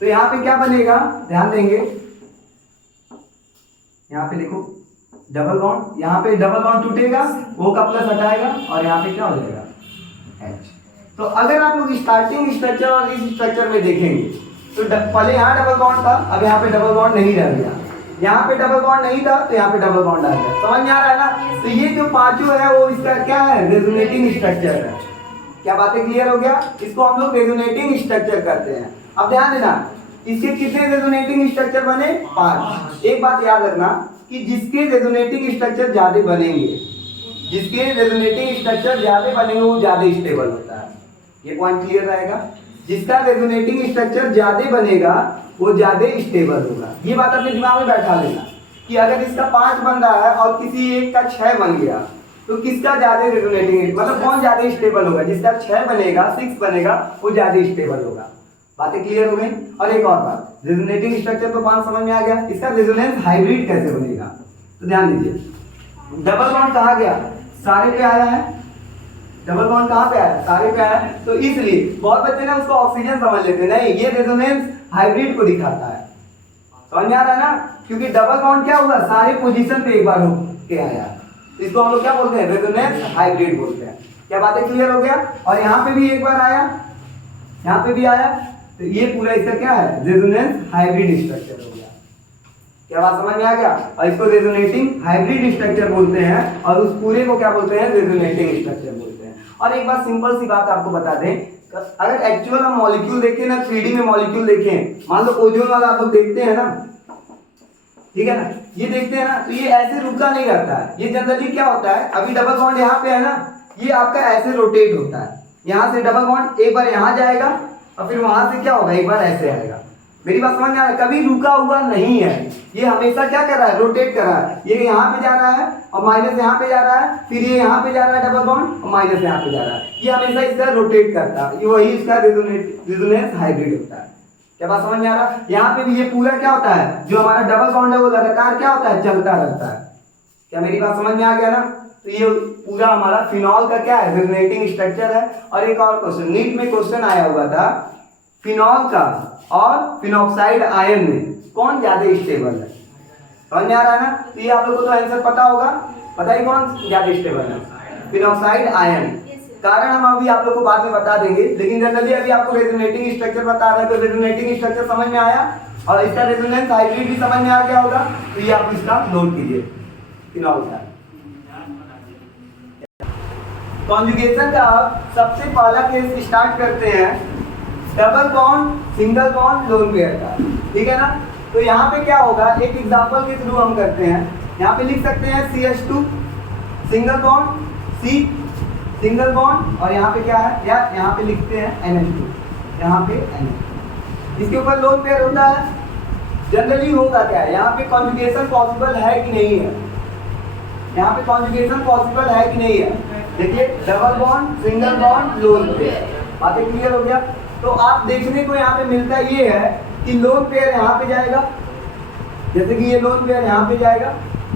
तो यहाँ पे क्या बनेगा, ध्यान देंगे, यहाँ पे देखो डबल बॉन्ड, यहाँ पे डबल बॉन्ड टूटेगा, O का प्लस हटाएगा और यहाँ पे क्या हो जाएगा H। तो अगर आप लोग स्टार्टिंग स्ट्रक्चर और इस स्ट्रक्चर में देखेंगे तो पहले यहाँ डबल बॉन्ड था, अब यहाँ पे डबल बॉन्ड नहीं रह गया, यहाँ पे डबल बॉन्ड नहीं था तो यहाँ पे डबल बॉन्ड आ गया। समझ में आ रहा है ना? तो ये जो पांचों है वो इसका क्या है, रेजोनेटिंग स्ट्रक्चर है। क्या बातें क्लियर हो गया? इसको हम लोग रेजोनेटिंग स्ट्रक्चर करते हैं। अब ध्यान देना, इसके कितने रेजोनेटिंग स्ट्रक्चर बने, 5। एक बात याद रखना कि जिसके रेजोनेटिंग स्ट्रक्चर ज्यादा बनेंगे, जिसके रेजोनेटिंग स्ट्रक्चर ज्यादा बनेंगे वो ज्यादा स्टेबल होता है। ये पॉइंट क्लियर रहेगा? जिसका रेजोनेटिंग स्ट्रक्चर ज्यादा बनेगा वो ज्यादा स्टेबल होगा। ये बात अपने दिमाग में बैठा लेना कि अगर इसका 5 बन रहा है और किसी एक का 6 बन गया तो किसका ज्यादा रेजोनेटिंग, मतलब कौन ज्यादा स्टेबल होगा, जिसका 6 बनेगा 6 बनेगा वो ज्यादा स्टेबल होगा। बातें क्लियर हो गई? और एक और बात, रेजोनेटिंग स्ट्रक्चर तो 5 समझ में आ गया, इसका रेजोनेंस हाइब्रिड कैसे बनेगा? तो ध्यान दीजिए, डबल बॉन्ड कहाँ गया, सारे पे आया है, डबल बॉन्ड कहाँ पे आया, सारे पे आया है। तो इसलिए बहुत बच्चे ना उसको ऑक्सीजन समझ लेते हैं, नहीं, ये रेजोनेंस हाइब्रिड को दिखाता है। समझ में आ रहा है ना? क्योंकि डबल बॉन्ड क्या हुआ, सारे पोजीशन पे एक बार हो के आया, इसको हम लोग क्या बोलते हैं, रेजोनेंस हाइब्रिड बोलते हैं। क्या बातें क्लियर हो गया? और यहाँ पे भी एक बार आया, यहाँ पे भी आया, तो ये पूरा इसका क्या है, रेजोनेंस हाइब्रिड स्ट्रक्चर हो गया। क्या बात समझ में आ गया? और इसको रेजोनेटिंग हाइब्रिड स्ट्रक्चर बोलते हैं और उस पूरे को क्या बोलते हैं, रेजोनेटिंग स्ट्रक्चर बोलते हैं। और एक बात सिंपल सी बात आपको बता दें, अगर एक्चुअल हम मॉलिक्यूल देखें ना, 3D में मॉलिक्यूल देखें, मान लो ओजोन वाला आप लोग देखते हैं ना, ठीक है ना, ये देखते हैं ना, तो ये ऐसे रुका नहीं रहता है। ये जनरली क्या होता है, अभी डबल बॉन्ड यहाँ पे है ना, ये आपका ऐसे रोटेट होता है, यहाँ से डबल बॉन्ड एक बार यहाँ जाएगा और फिर वहां से क्या होगा, एक बार ऐसे आएगा। मेरी बात समझ में आ रहा है? कभी रुका हुआ नहीं है, ये हमेशा क्या कर रहा है, रोटेट कर रहा है। ये यहाँ पे जा रहा है और माइनस यहाँ पे जा रहा है, फिर ये यहाँ पे जा रहा है डबल बॉन्ड और माइनस यहाँ पे जा रहा है। ये हमेशा इस तरह रोटेट करता है, ये वही इसका रेजोनेंस हाइब्रिड होता है। क्या बात समझ में आ रहा है? यहाँ पे भी ये पूरा क्या होता है, जो हमारा डबल बॉन्ड है वो लगातार क्या होता है, चलता रहता है। क्या मेरी बात समझ में आ गया ना? तो ये पूरा हमारा फिनॉल का क्या है, रेजोनेटिंग स्ट्रक्चर है। और एक और क्वेश्चन नीट में क्वेश्चन आया हुआ था, फिनॉल का और फिनॉक्साइड आयन में कौन ज्यादा स्टेबल है? समझ में आ रहा है ना? तो ये आप लोग को तो आंसर पता होगा, पता ही कौन ज्यादा स्टेबल है, फिनॉक्साइड आयन। कारण हम अभी आप लोग को बाद में बता देंगे, लेकिन जनरली अभी आपको रेजोनेटिंग स्ट्रक्चर बता रहा है, तो रेजोनेटिंग स्ट्रक्चर समझ में आया और इसका रेजोनेंस हाइब्रिड भी समझ में आ गया होगा। तो ये आप इसका नोट कीजिए, फिनॉल का। कॉन्जुगेशन का सबसे पहला केस स्टार्ट करते हैं double bond single bond lone pair का, ठीक है ना? तो यहाँ पे क्या होगा, एक एग्जांपल के थ्रू हम करते हैं। यहाँ पे लिख सकते हैं CH2 single bond, C single bond, और यहाँ पे क्या है, या यहाँ पे लिखते हैं NH2, यहाँ पे NH2, इसके ऊपर लोन पेयर होता है। जनरली होगा क्या है, यहाँ पे कॉन्जुगेशन पॉसिबल है कि नहीं है, यहाँ पे कॉन्जुगेशन पॉसिबल है कि नहीं है। देखिए double bond single bond lone pair, बातें क्लियर हो गया? तो आप देखने को यहाँ पे मिलता ये है कि लोन पेयर यहाँ पे जाएगा, जैसे कि ये लोन पेयर यहाँ पे जाएगा,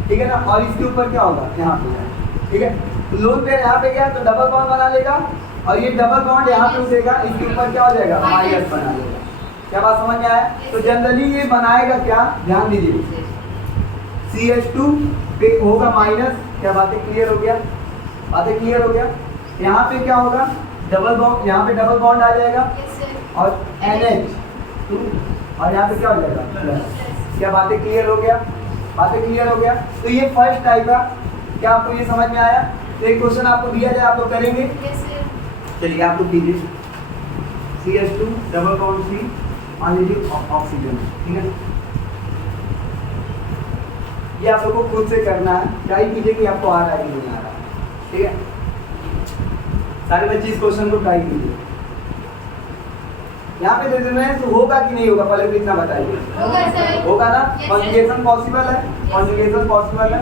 ठीक है ना, और इसके ऊपर क्या होगा, यहाँ पे जाएगा, ठीक है। तो लोन पेयर यहाँ पे गया तो डबल बॉन्ड बना लेगा और ये डबल बॉन्ड यहाँ पे उठेगा, इसके ऊपर क्या हो जाएगा, माइनस बना लेगा। क्या बात समझ में आया? तो जनरली ये बनाएगा क्या, ध्यान दीजिए, CH2 पे होगा माइनस। क्या बातें क्लियर हो गया? बातें क्लियर हो गया? यहाँ पे क्या होगा, डबल बॉन्ड, यहाँ पे डबल बॉन्ड आ जाएगा और NH2 और यहाँ पे क्या हो जाएगा प्लस। क्या बातें क्लियर हो गया? बातें क्लियर हो गया? तो ये फर्स्ट टाइप का, क्या आपको ये समझ में आया? तो एक क्वेश्चन आपको दिया जाए, आप लोग करेंगे? चलिए आप लोग कीजिए, CH2 डबल बॉन्ड C, मान लीजिए ऑक्सीजन, ठीक है। ये आप लोग को खुद से करना है, क्या ही कीजिए कि आपको आ रहा है कि नहीं आ रहा है, ठीक है। सारे बच्चे इस क्वेश्चन को ट्राई कीजिए। यहाँ पे रेजोनेंस होगा कि नहीं होगा, पहले तो इतना बताइए। होगा ना? कॉन्जुगेशन पॉसिबल है, कॉन्जुगेशन पॉसिबल है,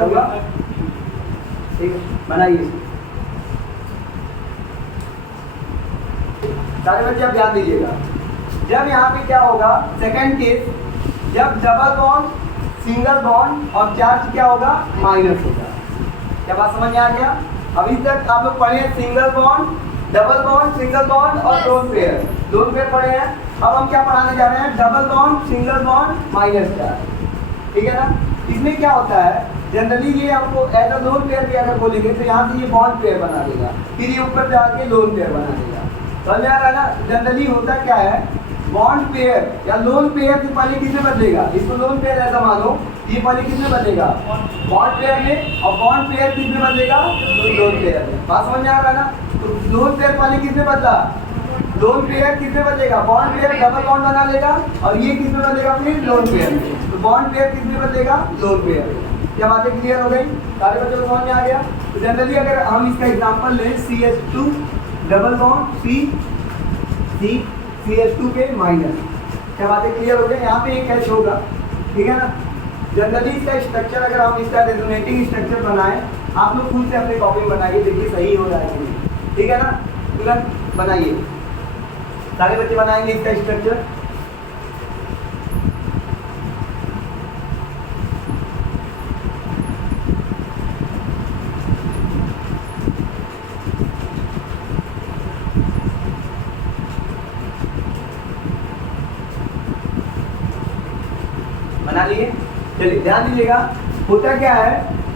होगा। ठीक है, बनाइए। सारे बच्चे आप ध्यान दीजिएगा। जब यहाँ पे क्या होगा, सेकंड केस, जब डबल बॉन्ड सिंगल बॉन्ड और चार्ज क्या होगा, माइनस होगा। क्या बात समझ में आ गया? अभी तक आप लोग पढ़े हैं single bond, double bond, single bond और लोन पेयर पढ़े हैं। अब हम क्या पढ़ाने जा रहे हैं, double bond, single bond, minus charge. ठीक है ना? इसमें क्या होता है, जनरली ये आपको एज अ लोन पेयर भी अगर बोलेंगे तो यहाँ से ये बॉन्ड पेयर बना देगा, फिर ये ऊपर जाके लोन पेयर बना देगा। समझ आ रहा है ना? जनरली होता क्या है, बॉन्ड पेयर या लोन पेयर से पहले किसमें बदलेगा, इसको लोन पेयर ऐसा मानो, ये पहले किसमें बदलेगा, बॉन्ड पेयर में, और बॉन्ड पेयर किसमें बदलेगा, लोन पेयर में। बात समझ में आ रहा है ना? तो लोन पेयर पहले किसमें बदला, लोन पेयर किसमें बदलेगा, बॉन्ड पेयर डबल बॉन्ड बना लेगा, और ये किसमें बदलेगा, फिर लोन पेयर में। तो बॉन्ड पेयर किसमें बदलेगा, लोन पेयर में। क्या बातें क्लियर हो गई? सारे बच्चों को समझ में आ गया? तो जनरली अगर हम इसका एग्जांपल लें, CH2 डबल बॉन्ड CH2 के माइनस। क्या बातें क्लियर हो गई? यहाँ पे एक H होगा, ठीक है ना? जनरली इसका स्ट्रक्चर, अगर हम इसका रेजोनेटिंग स्ट्रक्चर बनाएं, आप लोग खुद से अपने कॉपी में बनाइए, देखिए सही हो रहा है कि नहीं। ठीक है ना? तुरंत बनाइए, सारे बच्चे बनाएंगे इसका स्ट्रक्चर। बना लिए? चलिए ध्यान दीजिएगा, होता क्या है,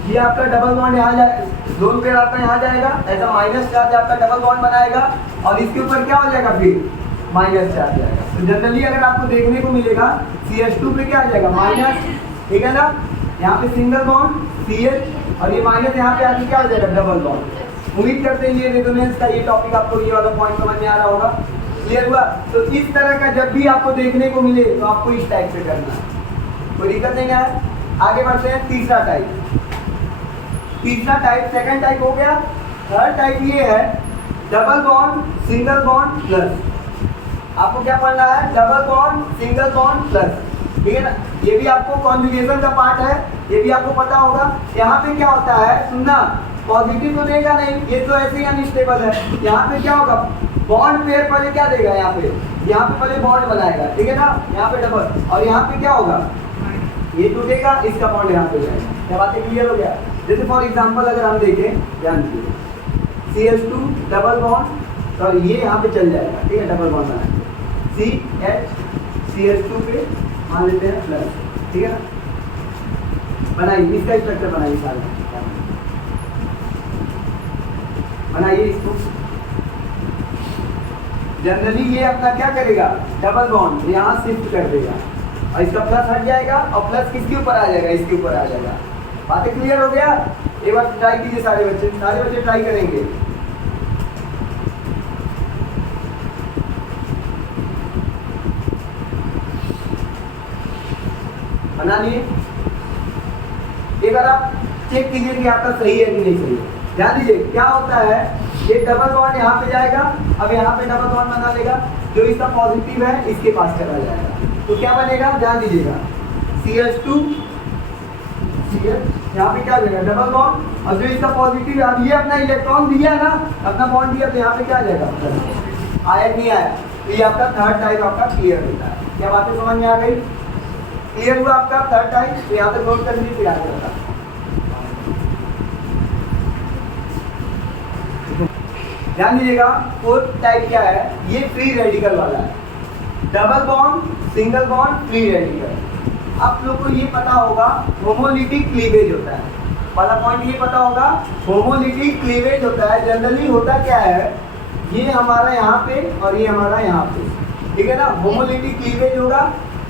ये आपका डबल बॉन्ड यहाँ जाए, लोन पेयर आपका यहाँ जाएगा, ऐसा माइनस चार्ज आपका डबल बॉन्ड बनाएगा, और इसके ऊपर क्या हो जाएगा, फिर माइनस चार्ज आएगा। तो जनरली अगर आपको देखने को मिलेगा, CH2 पे क्या आ जाएगा, माइनस। ठीक है ना? यहाँ पे सिंगल बॉन्ड CH, और ये माइनस यहाँ पे आके क्या हो जाएगा, डबल बॉन्ड। उम्मीद करते हैं ये रेजोनेंस का ये टॉपिक आपको ये वाला पॉइंट समझ में आ रहा होगा। क्लियर हुआ? तो इस तरह का जब भी आपको देखने को मिले तो आपको इस टाइप से करना है, कोई दिक्कत नहीं है। आगे बढ़ते हैं, तीसरा टाइप। तीसरा टाइप, सेकंड टाइप हो गया। थर्ड टाइप ये है double bond single bond plus. आपको क्या पढ़ना है, double bond single bond plus. ठीक है ना? ये भी आपको कॉन्जुगेशन का पार्ट है, ये भी आपको पता होगा। यहाँ पे क्या होता है, सुनना, पॉजिटिव तो देगा नहीं, ये तो ऐसे ही अनस्टेबल है। यहाँ पे क्या होगा, बॉन्ड पेयर पहले क्या देगा, यहाँ पे पहले बॉन्ड बनाएगा। ठीक है ना? यहाँ पे डबल, और यहाँ पे क्या होगा, ये टूटेगा, इसका बॉन्ड यहाँ पे जाएगा। क्या बातें क्लियर हो गया? जैसे फॉर एग्जांपल अगर हम देखें, ध्यान दीजिए, CH2 डबल बॉन्ड, सॉरी ये यहाँ पे चल जाएगा। ठीक है, डबल बॉन्ड बनाएंगे, CH2 पे मान लेते हैं प्लस। ठीक है ना? बनाइए इसका स्ट्रक्चर, बनाइए सारे बनाइए इसको। जनरली ये अपना क्या करेगा, डबल बॉन्ड यहाँ शिफ्ट कर देगा, और इसका प्लस हट जाएगा, और प्लस किसके ऊपर आ जाएगा, इसके ऊपर आ जाएगा। बातें क्लियर हो गया? एक बार ट्राई कीजिए, सारे बच्चे ट्राई करेंगे। बना लिए? एक बार आप चेक कीजिए कि आपका सही है कि नहीं सही है। ध्यान दीजिए, क्या होता है, ये डबल बॉन्ड यहाँ पे जाएगा, अब यहाँ पे डबल बॉन्ड बना देगा, जो इसका पॉजिटिव है इसके पास चला जाएगा, तो क्या बनेगा, ध्यान दीजिएगा, CH2 CH, यहाँ पे क्या हो जाएगा, डबल बॉन्ड, और जो इसका पॉजिटिव है, अब ये अपना इलेक्ट्रॉन दिया ना, अपना बॉन्ड दिया, तो यहाँ पे क्या आ जाएगा, आया नहीं आया। तो ये आपका थर्ड टाइप आपका क्लियर होता है। क्या बातें समझ में आ गई? क्लियर हुआ आपका थर्ड टाइप? तो यहाँ पे नोट कर लीजिए, फिर आगे होता है। ध्यान दीजिएगा, फोर्थ टाइप क्या है, ये फ्री रेडिकल वाला है, double bond single bond free radical. आप लोग को ये पता होगा होमोलिटिक क्लीवेज होता है, पहला पॉइंट ये पता होगा, होमोलिटिक क्लीवेज होता है। जनरली होता क्या है, ये हमारा यहाँ पे और ये हमारा यहाँ पे, ठीक है ना, होमोलिटिक क्लीवेज होगा,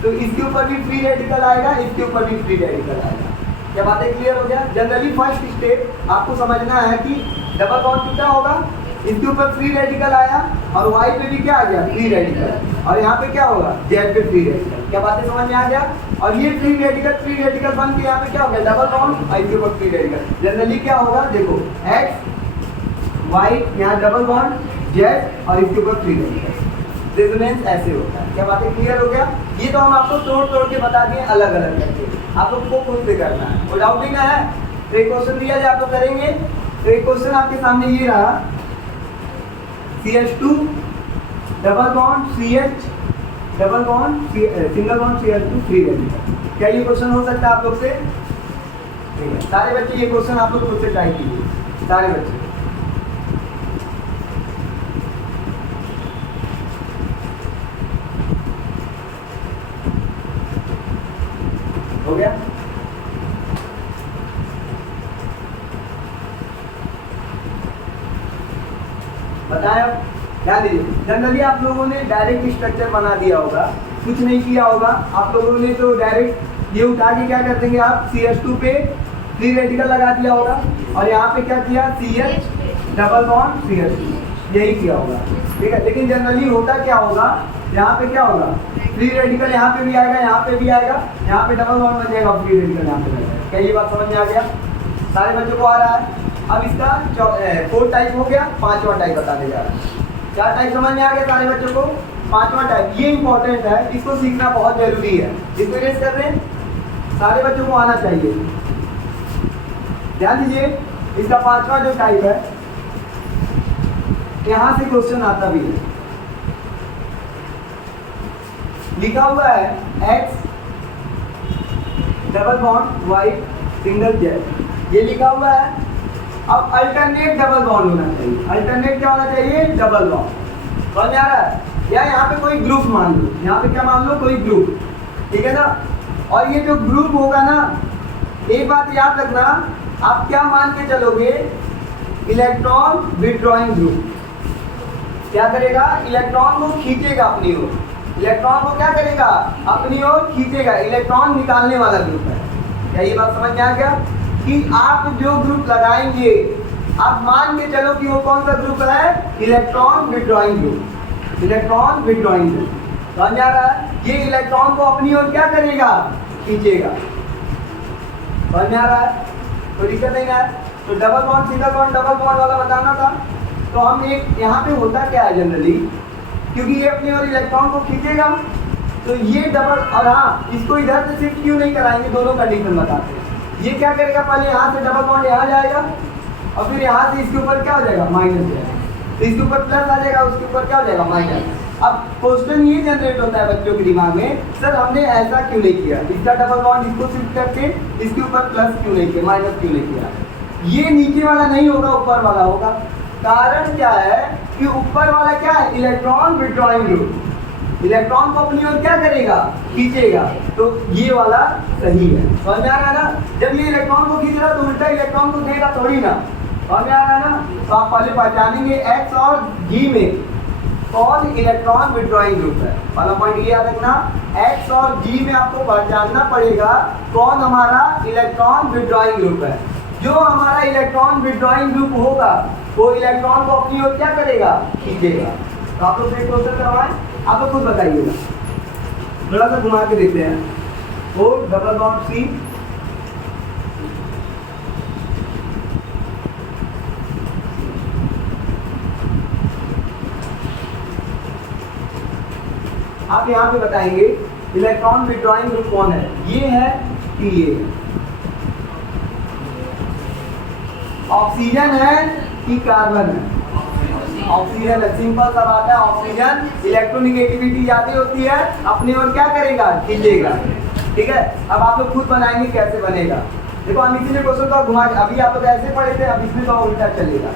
तो इसके ऊपर भी फ्री रेडिकल आएगा, इसके ऊपर भी फ्री रेडिकल आएगा। क्या बातें क्लियर हो गया? जनरली फर्स्ट स्टेप आपको समझना है कि डबल बॉन्ड कितना होगा, इसके ऊपर फ्री रेडिकल आया, और वाई पे भी क्या आ गया, फ्री रेडिकल, और यहाँ पे क्या होगा, जेड पे फ्री रेडिकल। क्या बातें समझ में आ गया? और ये फ्री रेडिकल बन के यहाँ पे क्या हो गया, डबल बॉन्ड, और इसके ऊपर फ्री रेडिकल। जनरली क्या होगा, देखो X वाइट, यहाँ डबल बॉन्ड जेड और इसके ऊपर फ्री रेडिकल। रेजोनेंस ऐसे होता है। क्या बातें क्लियर हो गया? ये तो हम आपको तोड़ तोड़ के बता दिए अलग अलग करके, आप लोग को खुद से करना है। कोई डाउट ही ना है? तो एक क्वेश्चन दिया जाए आप लोग करेंगे। तो एक क्वेश्चन आपके सामने ये रहा, CH2 double bond CH double bond single bond CH2 free radical. क्या ये क्वेश्चन हो सकता है आप लोग से? ठीक है, सारे बच्चे ये क्वेश्चन आप लोग खुद से ट्राई कीजिए, सारे बच्चे। हो गया? बताएं अब, ध्यान दीजिए। जनरली आप लोगों ने डायरेक्ट स्ट्रक्चर बना दिया होगा, कुछ नहीं किया होगा आप लोगों ने, तो डायरेक्ट ये उठा के क्या कर देंगे आप, CH2 पे फ्री रेडिकल लगा दिया होगा और यहाँ पे क्या किया, CH डबल बॉन्ड CH2, यही किया होगा। ठीक है, लेकिन जनरली होता क्या होगा, यहाँ पे क्या होगा, फ्री रेडिकल यहाँ पे भी आएगा, यहाँ पे भी आएगा, यहाँ पे डबल बॉन्ड बन जाएगा, फ्री रेडिकल यहाँ पे बन जाएगा। क्या ये बात समझ में आ गया? सारे बच्चों को आ रहा है? अब इसका 4 टाइप हो गया, 5वां टाइप बताने जा रहा है। 4 टाइप समझ में आ गया सारे बच्चों को? 5वां टाइप ये इंपॉर्टेंट है, इसको सीखना बहुत जरूरी है। इसको रेस कर रहे हैं, सारे बच्चों को आना चाहिए। ध्यान दीजिए, इसका 5वां जो टाइप है, यहाँ से क्वेश्चन आता भी है। लिखा हुआ है X double bond Y single Z, ये लिखा हुआ है। अब अल्टरनेट डबल बॉन्ड होना चाहिए। अल्टरनेट क्या होना चाहिए? Double bond. समझ में आ रहा है? या यहाँ पे कोई ग्रुप मान लो, यहाँ पे क्या मान लो, कोई ग्रुप, ठीक है ना। और ये जो ग्रुप होगा ना, एक बात याद रखना, आप क्या मान के चलोगे, इलेक्ट्रॉन विथड्रॉइंग ग्रुप। क्या करेगा? इलेक्ट्रॉन को खींचेगा अपनी ओर, इलेक्ट्रॉन को क्या करेगा, अपनी ओर खींचेगा, इलेक्ट्रॉन निकालने वाला ग्रुप है। क्या ये बात समझ में आ गया? कि आप जो ग्रुप लगाएंगे, आप मान के चलो कि वो कौन सा ग्रुप है, electron withdrawing group, electron withdrawing group. समझ आ रहा है? ये इलेक्ट्रॉन को अपनी ओर क्या करेगा, खींचेगा। समझ में आ रहा है? कोई दिक्कत नहीं है? तो double bond single bond double bond वाला बताना था। तो हम एक यहाँ पे होता क्या है जनरली, क्योंकि ये अपनी ओर इलेक्ट्रॉन को खींचेगा, तो ये डबल, और हाँ, इसको इधर से शिफ्ट क्यों नहीं कराएंगे, दोनों कंडीशन बताते हैं। ये क्या करेगा, पहले यहाँ से डबल बॉन्ड यहाँ जाएगा और फिर यहाँ से इसके ऊपर क्या हो जाएगा, माइनस जाएगा, तो इसके ऊपर प्लस आ जाएगा, उसके ऊपर क्या हो जाएगा, माइनस। अब क्वेश्चन ये जनरेट होता है बच्चों के दिमाग में, सर हमने ऐसा क्यों नहीं किया, इसका डबल बॉन्ड इसको शिफ्ट करके इसके ऊपर प्लस क्यों नहीं किया, माइनस क्यों नहीं किया। ये नीचे वाला नहीं होगा, ऊपर वाला होगा। कारण क्या है कि ऊपर वाला क्या है, इलेक्ट्रॉन विथड्रॉइंग ग्रुप, इलेक्ट्रॉन को अपनी ओर क्या करेगा, खींचेगा, तो ये वाला सही है। समझ में आ रहा है ना? जब ये इलेक्ट्रॉन को खींच रहा है तो उल्टा इलेक्ट्रॉन को देगा थोड़ी ना। समझ में आ रहा है ना? तो आप पहले पहचानेंगे X और G में कौन इलेक्ट्रॉन विथड्रॉइंग ग्रुप है। वाला पॉइंट ये याद रखना, X और G में आपको पहचानना पड़ेगा कौन हमारा इलेक्ट्रॉन विथड्रॉइंग ग्रुप है। जो हमारा इलेक्ट्रॉन विथड्रॉइंग ग्रुप होगा वो इलेक्ट्रॉन को अपनी ओर क्या करेगा, खींचेगा। तो आप लोग एक क्वेश्चन करवाएं, आप लोग खुद बताइएगा, थोड़ा सा घुमा के देखते हैं। O डबल बॉन्ड C, आप यहाँ पे बताएंगे इलेक्ट्रॉन विथड्रॉइंग ग्रुप कौन है, ये है कि ये ऑक्सीजन है कि कार्बन है, ऑक्सीजन है। सिंपल सा बात है, ऑक्सीजन इलेक्ट्रोनिगेटिविटी ज्यादा होती है, अपनी ओर क्या करेगा, खींचेगा। ठीक है, अब आप लोग खुद बनाएंगे कैसे बनेगा। देखो हम इसीलिए क्वेश्चन को घुमा, अभी आप लोग ऐसे पढ़े थे, अब इसमें तो उल्टा चलेगा।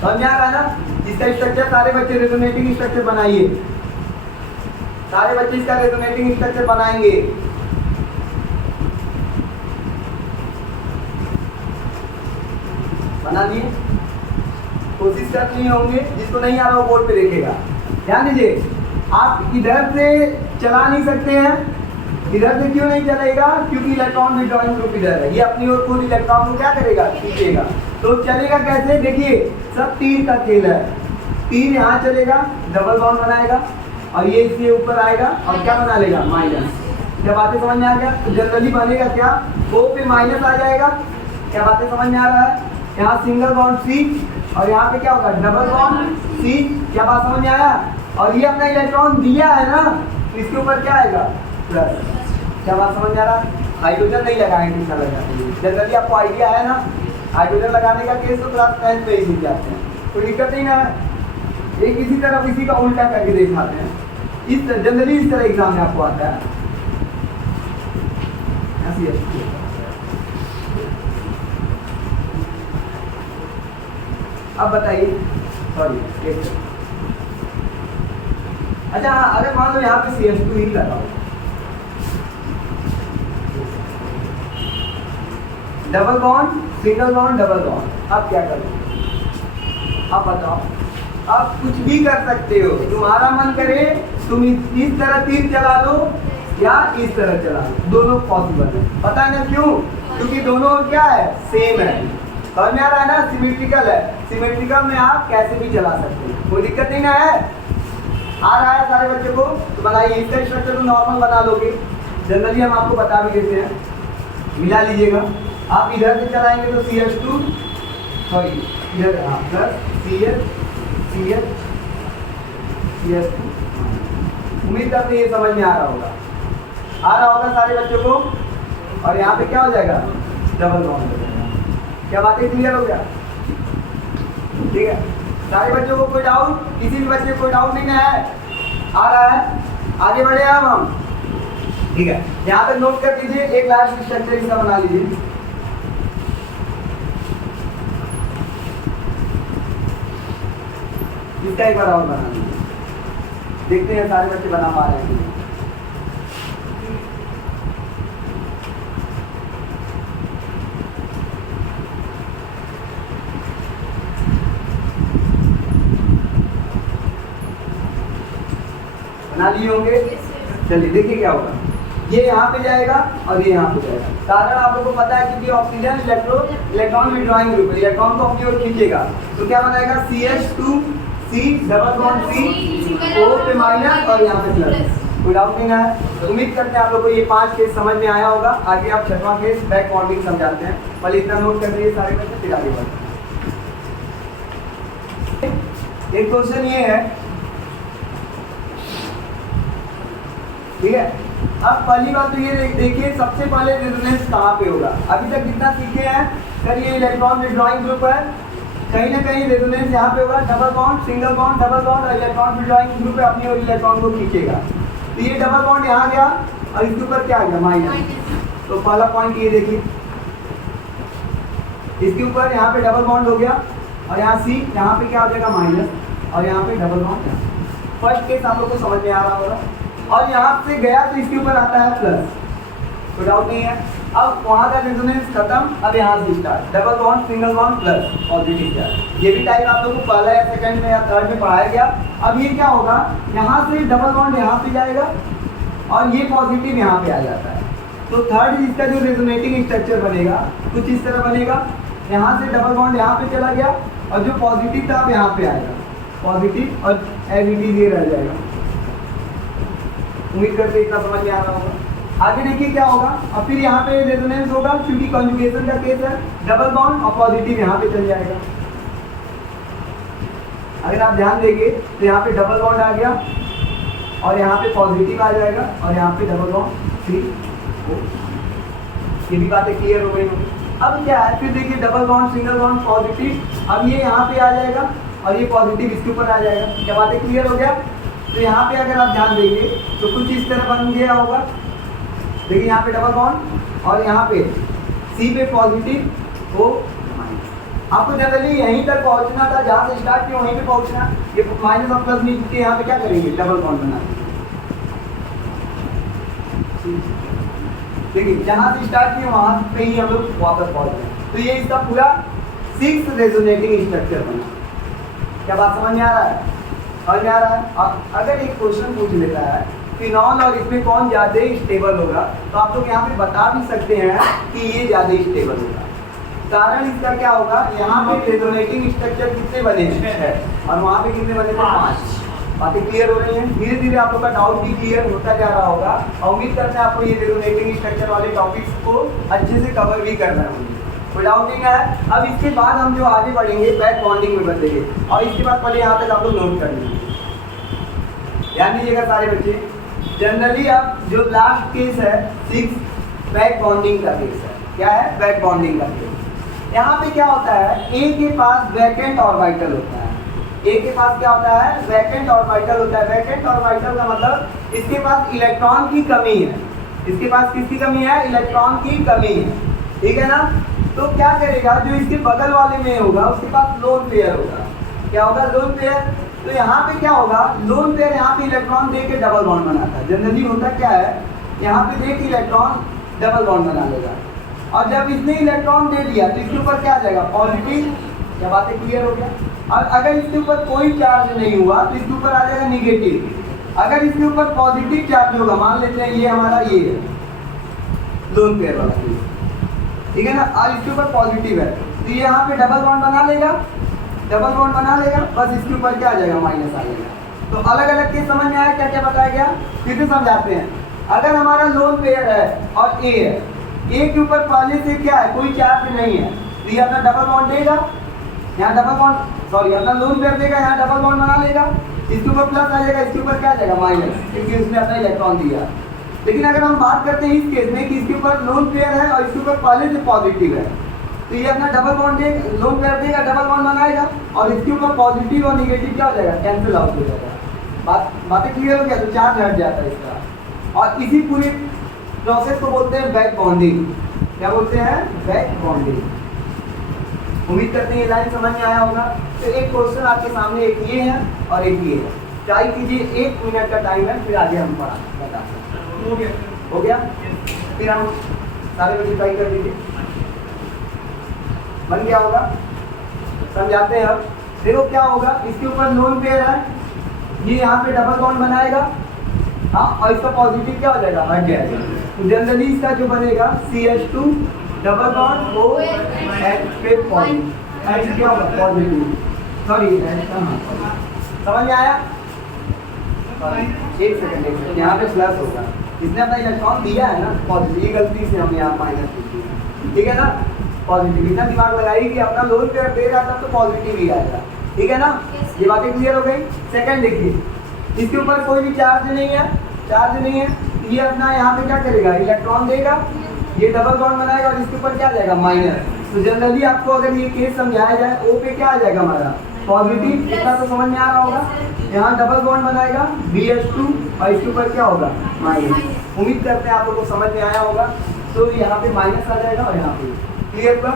समझ आ रहा है ना? इसका स्ट्रक्चर सारे बच्चे रेजोनेटिंग स्ट्रक्चर बनाइए, सारे बच्चे इसका रेजोनेटिंग स्ट्रक्चर बनाएंगे। बना दिए, कोशिश कर लिए होंगे, जिसको नहीं आ रहा वो बोर्ड पे देखेगा। ध्यान दीजिए, आप इधर से चला नहीं सकते हैं। इधर से क्यों नहीं चलेगा, क्योंकि इलेक्ट्रॉन विथड्रॉइंग ग्रुप इधर है, ये अपनी ओर खुद इलेक्ट्रॉन को क्या करेगा, खींचेगा। तो चलेगा कैसे, देखिए सब तीर का खेल है। तीर यहाँ चलेगा, डबल बॉन्ड बनाएगा और ये इसके ऊपर आएगा और क्या बना लेगा, माइनस। क्या बातें समझ में आ गया? तो जनरली बनेगा क्या, O पे माइनस आ जाएगा। क्या बातें समझ में आ रहा है? यहाँ सिंगल बॉन्ड C और यहाँ पे क्या होगा डबल बॉन्ड सी। क्या बात समझ में आया? और ये अपना इलेक्ट्रॉन दिया है ना, तो इसके ऊपर क्या आएगा प्लस। क्या बात समझ में आ रहा? हाइड्रोजन नहीं लगाएंगे, कितना लगाएंगे? जनरली आपको आइडिया है ना, हाइड्रोजन लगाने का केस तो क्लास 10 पे ही सीख जाते हैं, कोई दिक्कत नहीं ना है। एक इसी तरफ इसी का उल्टा करके दिखाते हैं, इस जनरली इस तरह एग्जाम में आपको आता है। अब बताइए, सॉरी एक अच्छा हाँ, अगर मान लो यहाँ पे CH2 ही लगाओ, double bond single bond double bond, अब क्या करोगे? आप बताओ। आप कुछ भी कर सकते हो, तुम्हारा मन करे तुम इस तरह तीर चला लो या इस तरह चला लो, दोनों पॉसिबल है। पता है ना क्यों? क्योंकि दोनों क्या है, सेम है। समझ में आ रहा है ना, सिमेट्रिकल है। सिमेट्रिकल में आप कैसे भी चला सकते हो, कोई दिक्कत नहीं ना है। आ रहा है सारे बच्चों को? तो बनाइए, इसका स्ट्रक्चर तो नॉर्मल बना लोगे, जनरली हम आपको बता भी देते हैं, मिला लीजिएगा। आप इधर से चलाएंगे तो CH2 सॉरी इधर प्लस CH CH2। उम्मीद करते ये समझ में आ रहा होगा, सारे बच्चों को। और यहाँ पे क्या हो जाएगा, डबल बॉन्ड हो जाएगा। क्या बातें क्लियर हो गया? ठीक है, सारे बच्चों को कोई डाउट? किसी भी बच्चे को कोई डाउट नहीं है? आ रहा है? आगे बढ़े अब हम। ठीक है, यहाँ पे नोट कर लीजिए, एक लास्ट स्ट्रक्चर इसका बना लीजिए। इसका एक बार और बना लीजिए, देखते हैं सारे बच्चे बना पा रहे हैं। बना लिए होंगे? चलिए देखिए क्या होगा, ये यहाँ पे जाएगा और ये यहाँ पे जाएगा। कारण आप लोगों को पता है, क्योंकि oxygen electron withdrawing group, electron को अपनी ओर खींचेगा, तो क्या बनाएगा CH2 C double bond C O पे माइनस और यहाँ पे प्लस। कोई डाउट नहीं है? उम्मीद करते हैं आप लोगों को ये 5 केस समझ में आया होगा। आगे आप 6वां केस बैक बॉन्डिंग समझाते हैं, पहले इतना नोट कर लीजिए सारे बच्चे, फिर आगे बढ़ते हैं। एक क्वेश्चन ये है, ठीक है। अब पहली बात तो ये देखिए, सबसे पहले रेजोनेंस कहाँ पे होगा? अभी तक जितना सीखे हैं, कल ये इलेक्ट्रॉन विड्रॉइंग ग्रुप है, कहीं ना कहीं रेजोनेंस यहाँ पे होगा। Double bond single bond double bond और इलेक्ट्रॉन विड्रॉइंग ग्रुप पे अपनी ओर इलेक्ट्रॉन को खींचेगा। तो ये डबल बॉन्ड यहाँ गया और इसके ऊपर क्या आ गया, माइनस। तो पहला पॉइंट ये देखिए, इसके ऊपर यहाँ पे डबल बॉन्ड हो गया और यहाँ C, यहाँ पे क्या हो जाएगा माइनस और यहाँ पे डबल बॉन्ड। फर्स्ट केस आप लोग को समझ में आ रहा होगा। और यहाँ से गया तो इसके ऊपर आता है प्लस, कोई डाउट नहीं है। अब वहाँ का रेजोनेंस खत्म, अब यहाँ से start, double bond single bond plus positive charge. ये भी टाइप आप लोगों को पहला या सेकंड में या थर्ड में पढ़ाया गया। अब ये क्या होगा, यहाँ से डबल बॉन्ड यहाँ पे जाएगा और ये पॉजिटिव यहाँ पे आ जाता है। तो थर्ड इसका जो रेजोनेटिंग स्ट्रक्चर बनेगा कुछ इस तरह बनेगा, यहाँ से डबल बॉन्ड यहाँ पे चला गया और जो पॉजिटिव था अब यहाँ पे आएगा, पॉजिटिव और एविटी ये रह जाएगा। उम्मीद करते इतना समझ में आ रहा होगा। आगे देखिए क्या होगा, अब फिर यहाँ पे रेजोनेंस होगा, क्योंकि कॉन्जुगेशन का केस है, डबल बॉन्ड और पॉजिटिव यहाँ पे चल जाएगा। अगर आप ध्यान देंगे तो यहाँ पे डबल बॉन्ड आ गया और यहाँ पे पॉजिटिव आ जाएगा और यहाँ पे डबल बॉन्ड 3 ये भी बातें क्लियर हो गई होंगी। अब क्या है, फिर देखिए double bond single bond positive, अब ये यहाँ पे आ जाएगा और ये पॉजिटिव इसके ऊपर आ जाएगा। क्या बातें क्लियर हो गया? तो यहाँ पे अगर आप ध्यान देंगे तो कुछ इस तरह बन गया होगा। देखिए यहाँ पे डबल बॉन्ड और यहाँ पे C पे पॉजिटिव O माइनस। आपको जनरली यहीं तक पहुँचना था, जहाँ से स्टार्ट किया वहीं पे पहुँचना। ये माइनस और प्लस नहीं, यहाँ पे क्या करेंगे, डबल बॉन्ड बना देखिए, जहाँ से स्टार्ट किया वहाँ पे ही हम लोग वापस पहुँच गए। तो ये इसका पूरा 6 रेजोनेटिंग स्ट्रक्चर बना। क्या बात समझ में आ रहा है? समझ में आ रहा है? अगर एक क्वेश्चन पूछ लेता है फिनॉल और इसमें कौन ज़्यादा स्टेबल होगा, तो आप लोग यहाँ पे बता भी सकते हैं कि ये ज़्यादा स्टेबल होगा। कारण इसका क्या होगा, यहाँ पे रेजोनेटिंग स्ट्रक्चर कितने बने हैं और वहाँ पे कितने बने थे, 5। बातें क्लियर हो रही हैं? धीरे धीरे आप लोग का डाउट भी क्लियर होता जा रहा होगा और उम्मीद करते हैं आपको ये रेजोनेटिंग स्ट्रक्चर वाले टॉपिक्स को अच्छे से कवर भी करना है। कोई डाउट नहीं है। अब इसके बाद हम जो आगे बढ़ेंगे बैक बॉन्डिंग में बदलेंगे, और इसके बाद पहले यहाँ तक आप लोग नोट कर लीजिए, ध्यान दीजिएगा सारे बच्चे। जनरली अब जो लास्ट केस है 6 बैक बॉन्डिंग का केस है। क्या है? बैक बॉन्डिंग का केस। यहाँ पे क्या होता है, ए के पास वैकेंट ऑर्बिटल होता है। ए के पास क्या होता है? वैकेंट ऑर्बिटल होता है। वैकेंट ऑर्बिटल का मतलब इसके पास इलेक्ट्रॉन की कमी है। इसके पास किसकी कमी है? इलेक्ट्रॉन की कमी है, ठीक है ना। तो क्या करेगा, जो इसके बगल वाले में होगा उसके पास लोन पेयर होगा। क्या होगा? Lone pair. तो यहाँ पे क्या होगा, लोन पेयर यहाँ पे इलेक्ट्रॉन दे के डबल बॉन्ड बनाता है। जनरली होता क्या है, यहाँ पे दे के इलेक्ट्रॉन डबल बॉन्ड बना लेगा, और जब इसने इलेक्ट्रॉन दे दिया तो इसके ऊपर क्या आ जाएगा? पॉजिटिव। क्या बातें क्लियर हो गया? और अगर इसके ऊपर कोई चार्ज नहीं हुआ तो इसके ऊपर आ जाएगा निगेटिव। अगर इसके ऊपर पॉजिटिव चार्ज होगा, मान लेते हैं ये हमारा ये है लोन पेयर वाला, ठीक है ना, और इसके ऊपर पॉजिटिव है तो ये यहाँ पे डबल बॉन्ड बना लेगा, डबल बॉन्ड बना लेगा, बस इसके ऊपर क्या आ जाएगा? माइनस आ जाएगा। तो अलग अलग केस समझ में आया क्या क्या बताया गया? फिर से समझाते हैं। अगर हमारा लोन पेयर है और ए है, ए के ऊपर पहले से क्या है? कोई चार्ज नहीं है, तो ये अपना डबल बॉन्ड देगा, यहाँ डबल बॉन्ड सॉरी अपना लोन पेयर देगा, यहाँ डबल बॉन्ड बना लेगा, इसके ऊपर प्लस आ जाएगा, इसके ऊपर क्या आ जाएगा? माइनस, क्योंकि उसने अपना इलेक्ट्रॉन दिया। लेकिन अगर हम बात करते हैं इस केस में कि इसके ऊपर लोन पेयर है और इसके ऊपर पहले से पॉजिटिव है, तो ये अपना डबल बॉन्ड देगा, लोन पेयर देगा, डबल बॉन्ड बनाएगा, और इसके ऊपर पॉजिटिव और निगेटिव क्या हो जाएगा? कैंसिल आउट हो जाएगा। बातें क्लियर हो गया? तो चार्ज हट जाता है इसका। और इसी पूरी प्रोसेस को बोलते हैं बैक बॉन्डिंग। क्या बोलते हैं? Back bonding. उम्मीद करते हैं ये लाइन समझ में आया होगा। तो एक क्वेश्चन आपके सामने, एक ये है और एक ये है। ट्राई कीजिए, 1 मिनट का टाइम है, फिर आगे हम बता सकते हैं। हो गया? फिर हम सारे बच्चे ट्राई कर लीजिए, बन गया होगा। समझाते हैं अब। देखो क्या होगा, इसके ऊपर लोन पेयर है, ये यहाँ पे डबल बॉन्ड बनाएगा, हाँ, और इसका पॉजिटिव क्या हो जाएगा? हट जाएगा। तो जनरली इसका जो बनेगा CH2 double bond O and point H क्या होगा? पॉजिटिव। सॉरी समझ में आया? एक सेकंड, यहाँ पे प्लस होगा, इसने अपना इलेक्ट्रॉन दिया है ना पॉजिटिव, ये गलती से हम यहाँ माइनस की, ठीक है ना। पॉजिटिव इतना दिमाग लगाइए कि अपना लोन पेयर दे रहा था तो पॉजिटिव ही आएगा, ठीक है ना। ये बातें क्लियर हो गई। सेकंड देखिए, इसके ऊपर कोई भी चार्ज नहीं है, चार्ज नहीं है, ये अपना यहाँ पे क्या करेगा? इलेक्ट्रॉन देगा, ये डबल बॉन्ड बनाएगा, और इसके ऊपर क्या आ जाएगा? माइनस। तो जनरली आपको अगर ये केस समझाया जाए, O पे क्या आ जाएगा हमारा? पॉजिटिव। इतना तो समझ में आ रहा होगा। यहाँ डबल बॉन्ड बनाएगा BH2, और इसके ऊपर क्या होगा? माइनस। उम्मीद करते हैं आप लोगों को समझ में आया होगा। तो यहाँ पे माइनस आ जाएगा और यहाँ पे क्लियर हुआ।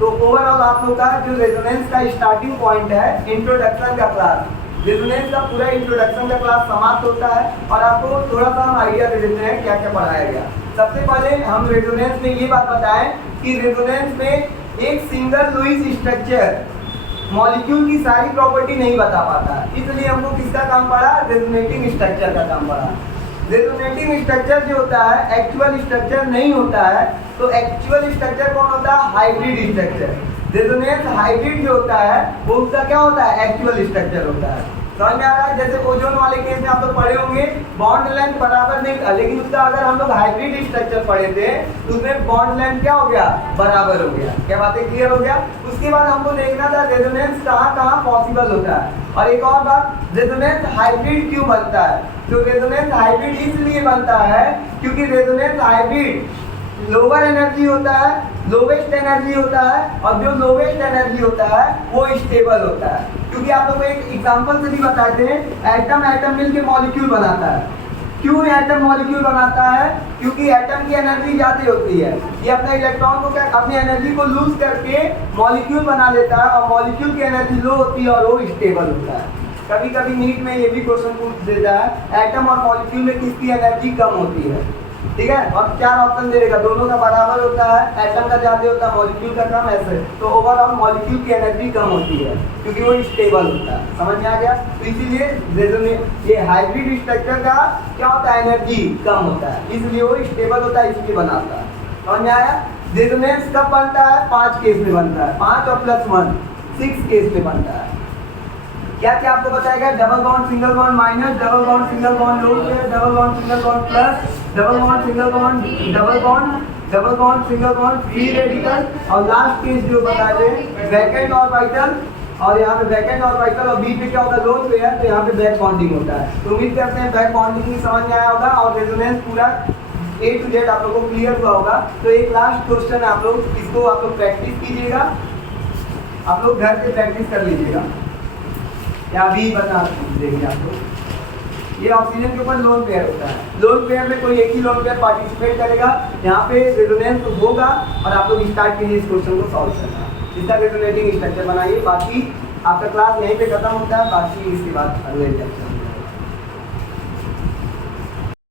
तो ओवरऑल आप लोग का जो रेजोनेंस का स्टार्टिंग पॉइंट है, इंट्रोडक्शन का क्लास, रेजोनेंस का पूरा इंट्रोडक्शन का क्लास समाप्त होता है, और आपको थोड़ा सा हम आइडिया दे देते हैं क्या क्या पढ़ाया गया। सबसे पहले हम रेजोनेंस में ये बात बताएं कि रेजोनेंस में एक सिंगल लुईस स्ट्रक्चर मॉलिक्यूल की सारी प्रॉपर्टी नहीं बता पाता, इसलिए हमको किसका काम पड़ा? रेजोनेटिंग स्ट्रक्चर का काम पड़ा। रेजोनेटिंग स्ट्रक्चर जो होता है एक्चुअल स्ट्रक्चर नहीं होता है। तो एक्चुअल स्ट्रक्चर कौन होता है? Hybrid structure. रेजोनेंस हाइब्रिड जो होता है वो उसका क्या होता है? एक्चुअल स्ट्रक्चर होता है। समझ में आ रहा है? जैसे ओजोन वाले केस में आप लोग पढ़े होंगे, बॉन्ड लेंथ बराबर नहीं था, लेकिन उसका अगर हम लोग हाइब्रिड स्ट्रक्चर पढ़े थे तो उसमें बॉन्ड लेंथ क्या हो गया? बराबर हो गया। क्या बातें क्लियर हो गया? उसके बाद हमको देखना था रेजोनेंस कहाँ कहाँ पॉसिबल होता है। और एक और बात, रेजोनेंस हाइब्रिड क्यों बनता है? तो रेजोनेंस हाइब्रिड इसलिए बनता है क्योंकि रेजोनेंस हाइब्रिड लोअर एनर्जी होता है, लोवेस्ट एनर्जी होता है, और जो लोवेस्ट एनर्जी होता है वो स्टेबल होता है। क्योंकि आप लोग को एक एग्जांपल से भी बताते हैं, एटम एटम मिलके मॉलिक्यूल बनाता है। क्यों एटम मॉलिक्यूल बनाता है? क्योंकि एटम की एनर्जी ज़्यादा होती है, ये अपने इलेक्ट्रॉन को क्या अपनी एनर्जी को लूज करके मॉलिक्यूल बना लेता है, और मॉलिक्यूल की एनर्जी लो होती है और वो स्टेबल होता है। कभी कभी नीट में ये भी क्वेश्चन पूछ देता है, एटम और मॉलिक्यूल में किसकी एनर्जी कम होती है? ठीक है, और 4 ऑप्शन दे देगा, दोनों का बराबर होता है, एटम का ज़्यादा होता है, मॉलिक्यूल का कम, ऐसे। तो ओवरऑल मॉलिक्यूल की एनर्जी कम होती है क्योंकि वो स्टेबल होता है। समझ में आ गया? तो इसीलिए ये हाइब्रिड स्ट्रक्चर का क्या होता है? एनर्जी कम होता है, इसलिए वो स्टेबल होता है, इसलिए बनाता है। समझ में आया? रेजोनेंस कब बनता है? 5 केस में बनता है, 5 और +1 6 केस में बनता है। क्या क्या आपको बताएगा? Double bond single bond minus, double bond single bond lone pair, double bond single bond plus, double bond single bond double bond double bond, single bond, free radical, और लास्ट केस जो बताए थे वैकेंट ऑर्बिटल, और यहाँ पे vacant orbital और B पे क्या होता है लोन पेयर, तो यहाँ पे बैक बॉन्डिंग होता है। तो उम्मीद करते हैं बैक बॉन्डिंग ही समझ में आया होगा और रेजोनेंस पूरा A to Z आप लोगों को क्लियर हुआ होगा। तो एक लास्ट क्वेश्चन आप लोग इसको आप लोग प्रैक्टिस कीजिएगा, आप लोग घर पे प्रैक्टिस कर लीजिएगा या अभी बता देंगे आप लोग। ये ऑक्सीजन के ऊपर लोन पेयर होता है, लोन पेयर में कोई एक ही लोन पेयर पार्टिसिपेट करेगा, यहाँ पे रेजोनेंस होगा और आप लोग स्टार्ट कीजिए इस क्वेश्चन को सॉल्व करना। इसका रेजोनेटिंग स्ट्रक्चर बनाइए। बाकी आपका क्लास यहीं पे खत्म होता है, बाकी इसके बाद अगले लेक्चर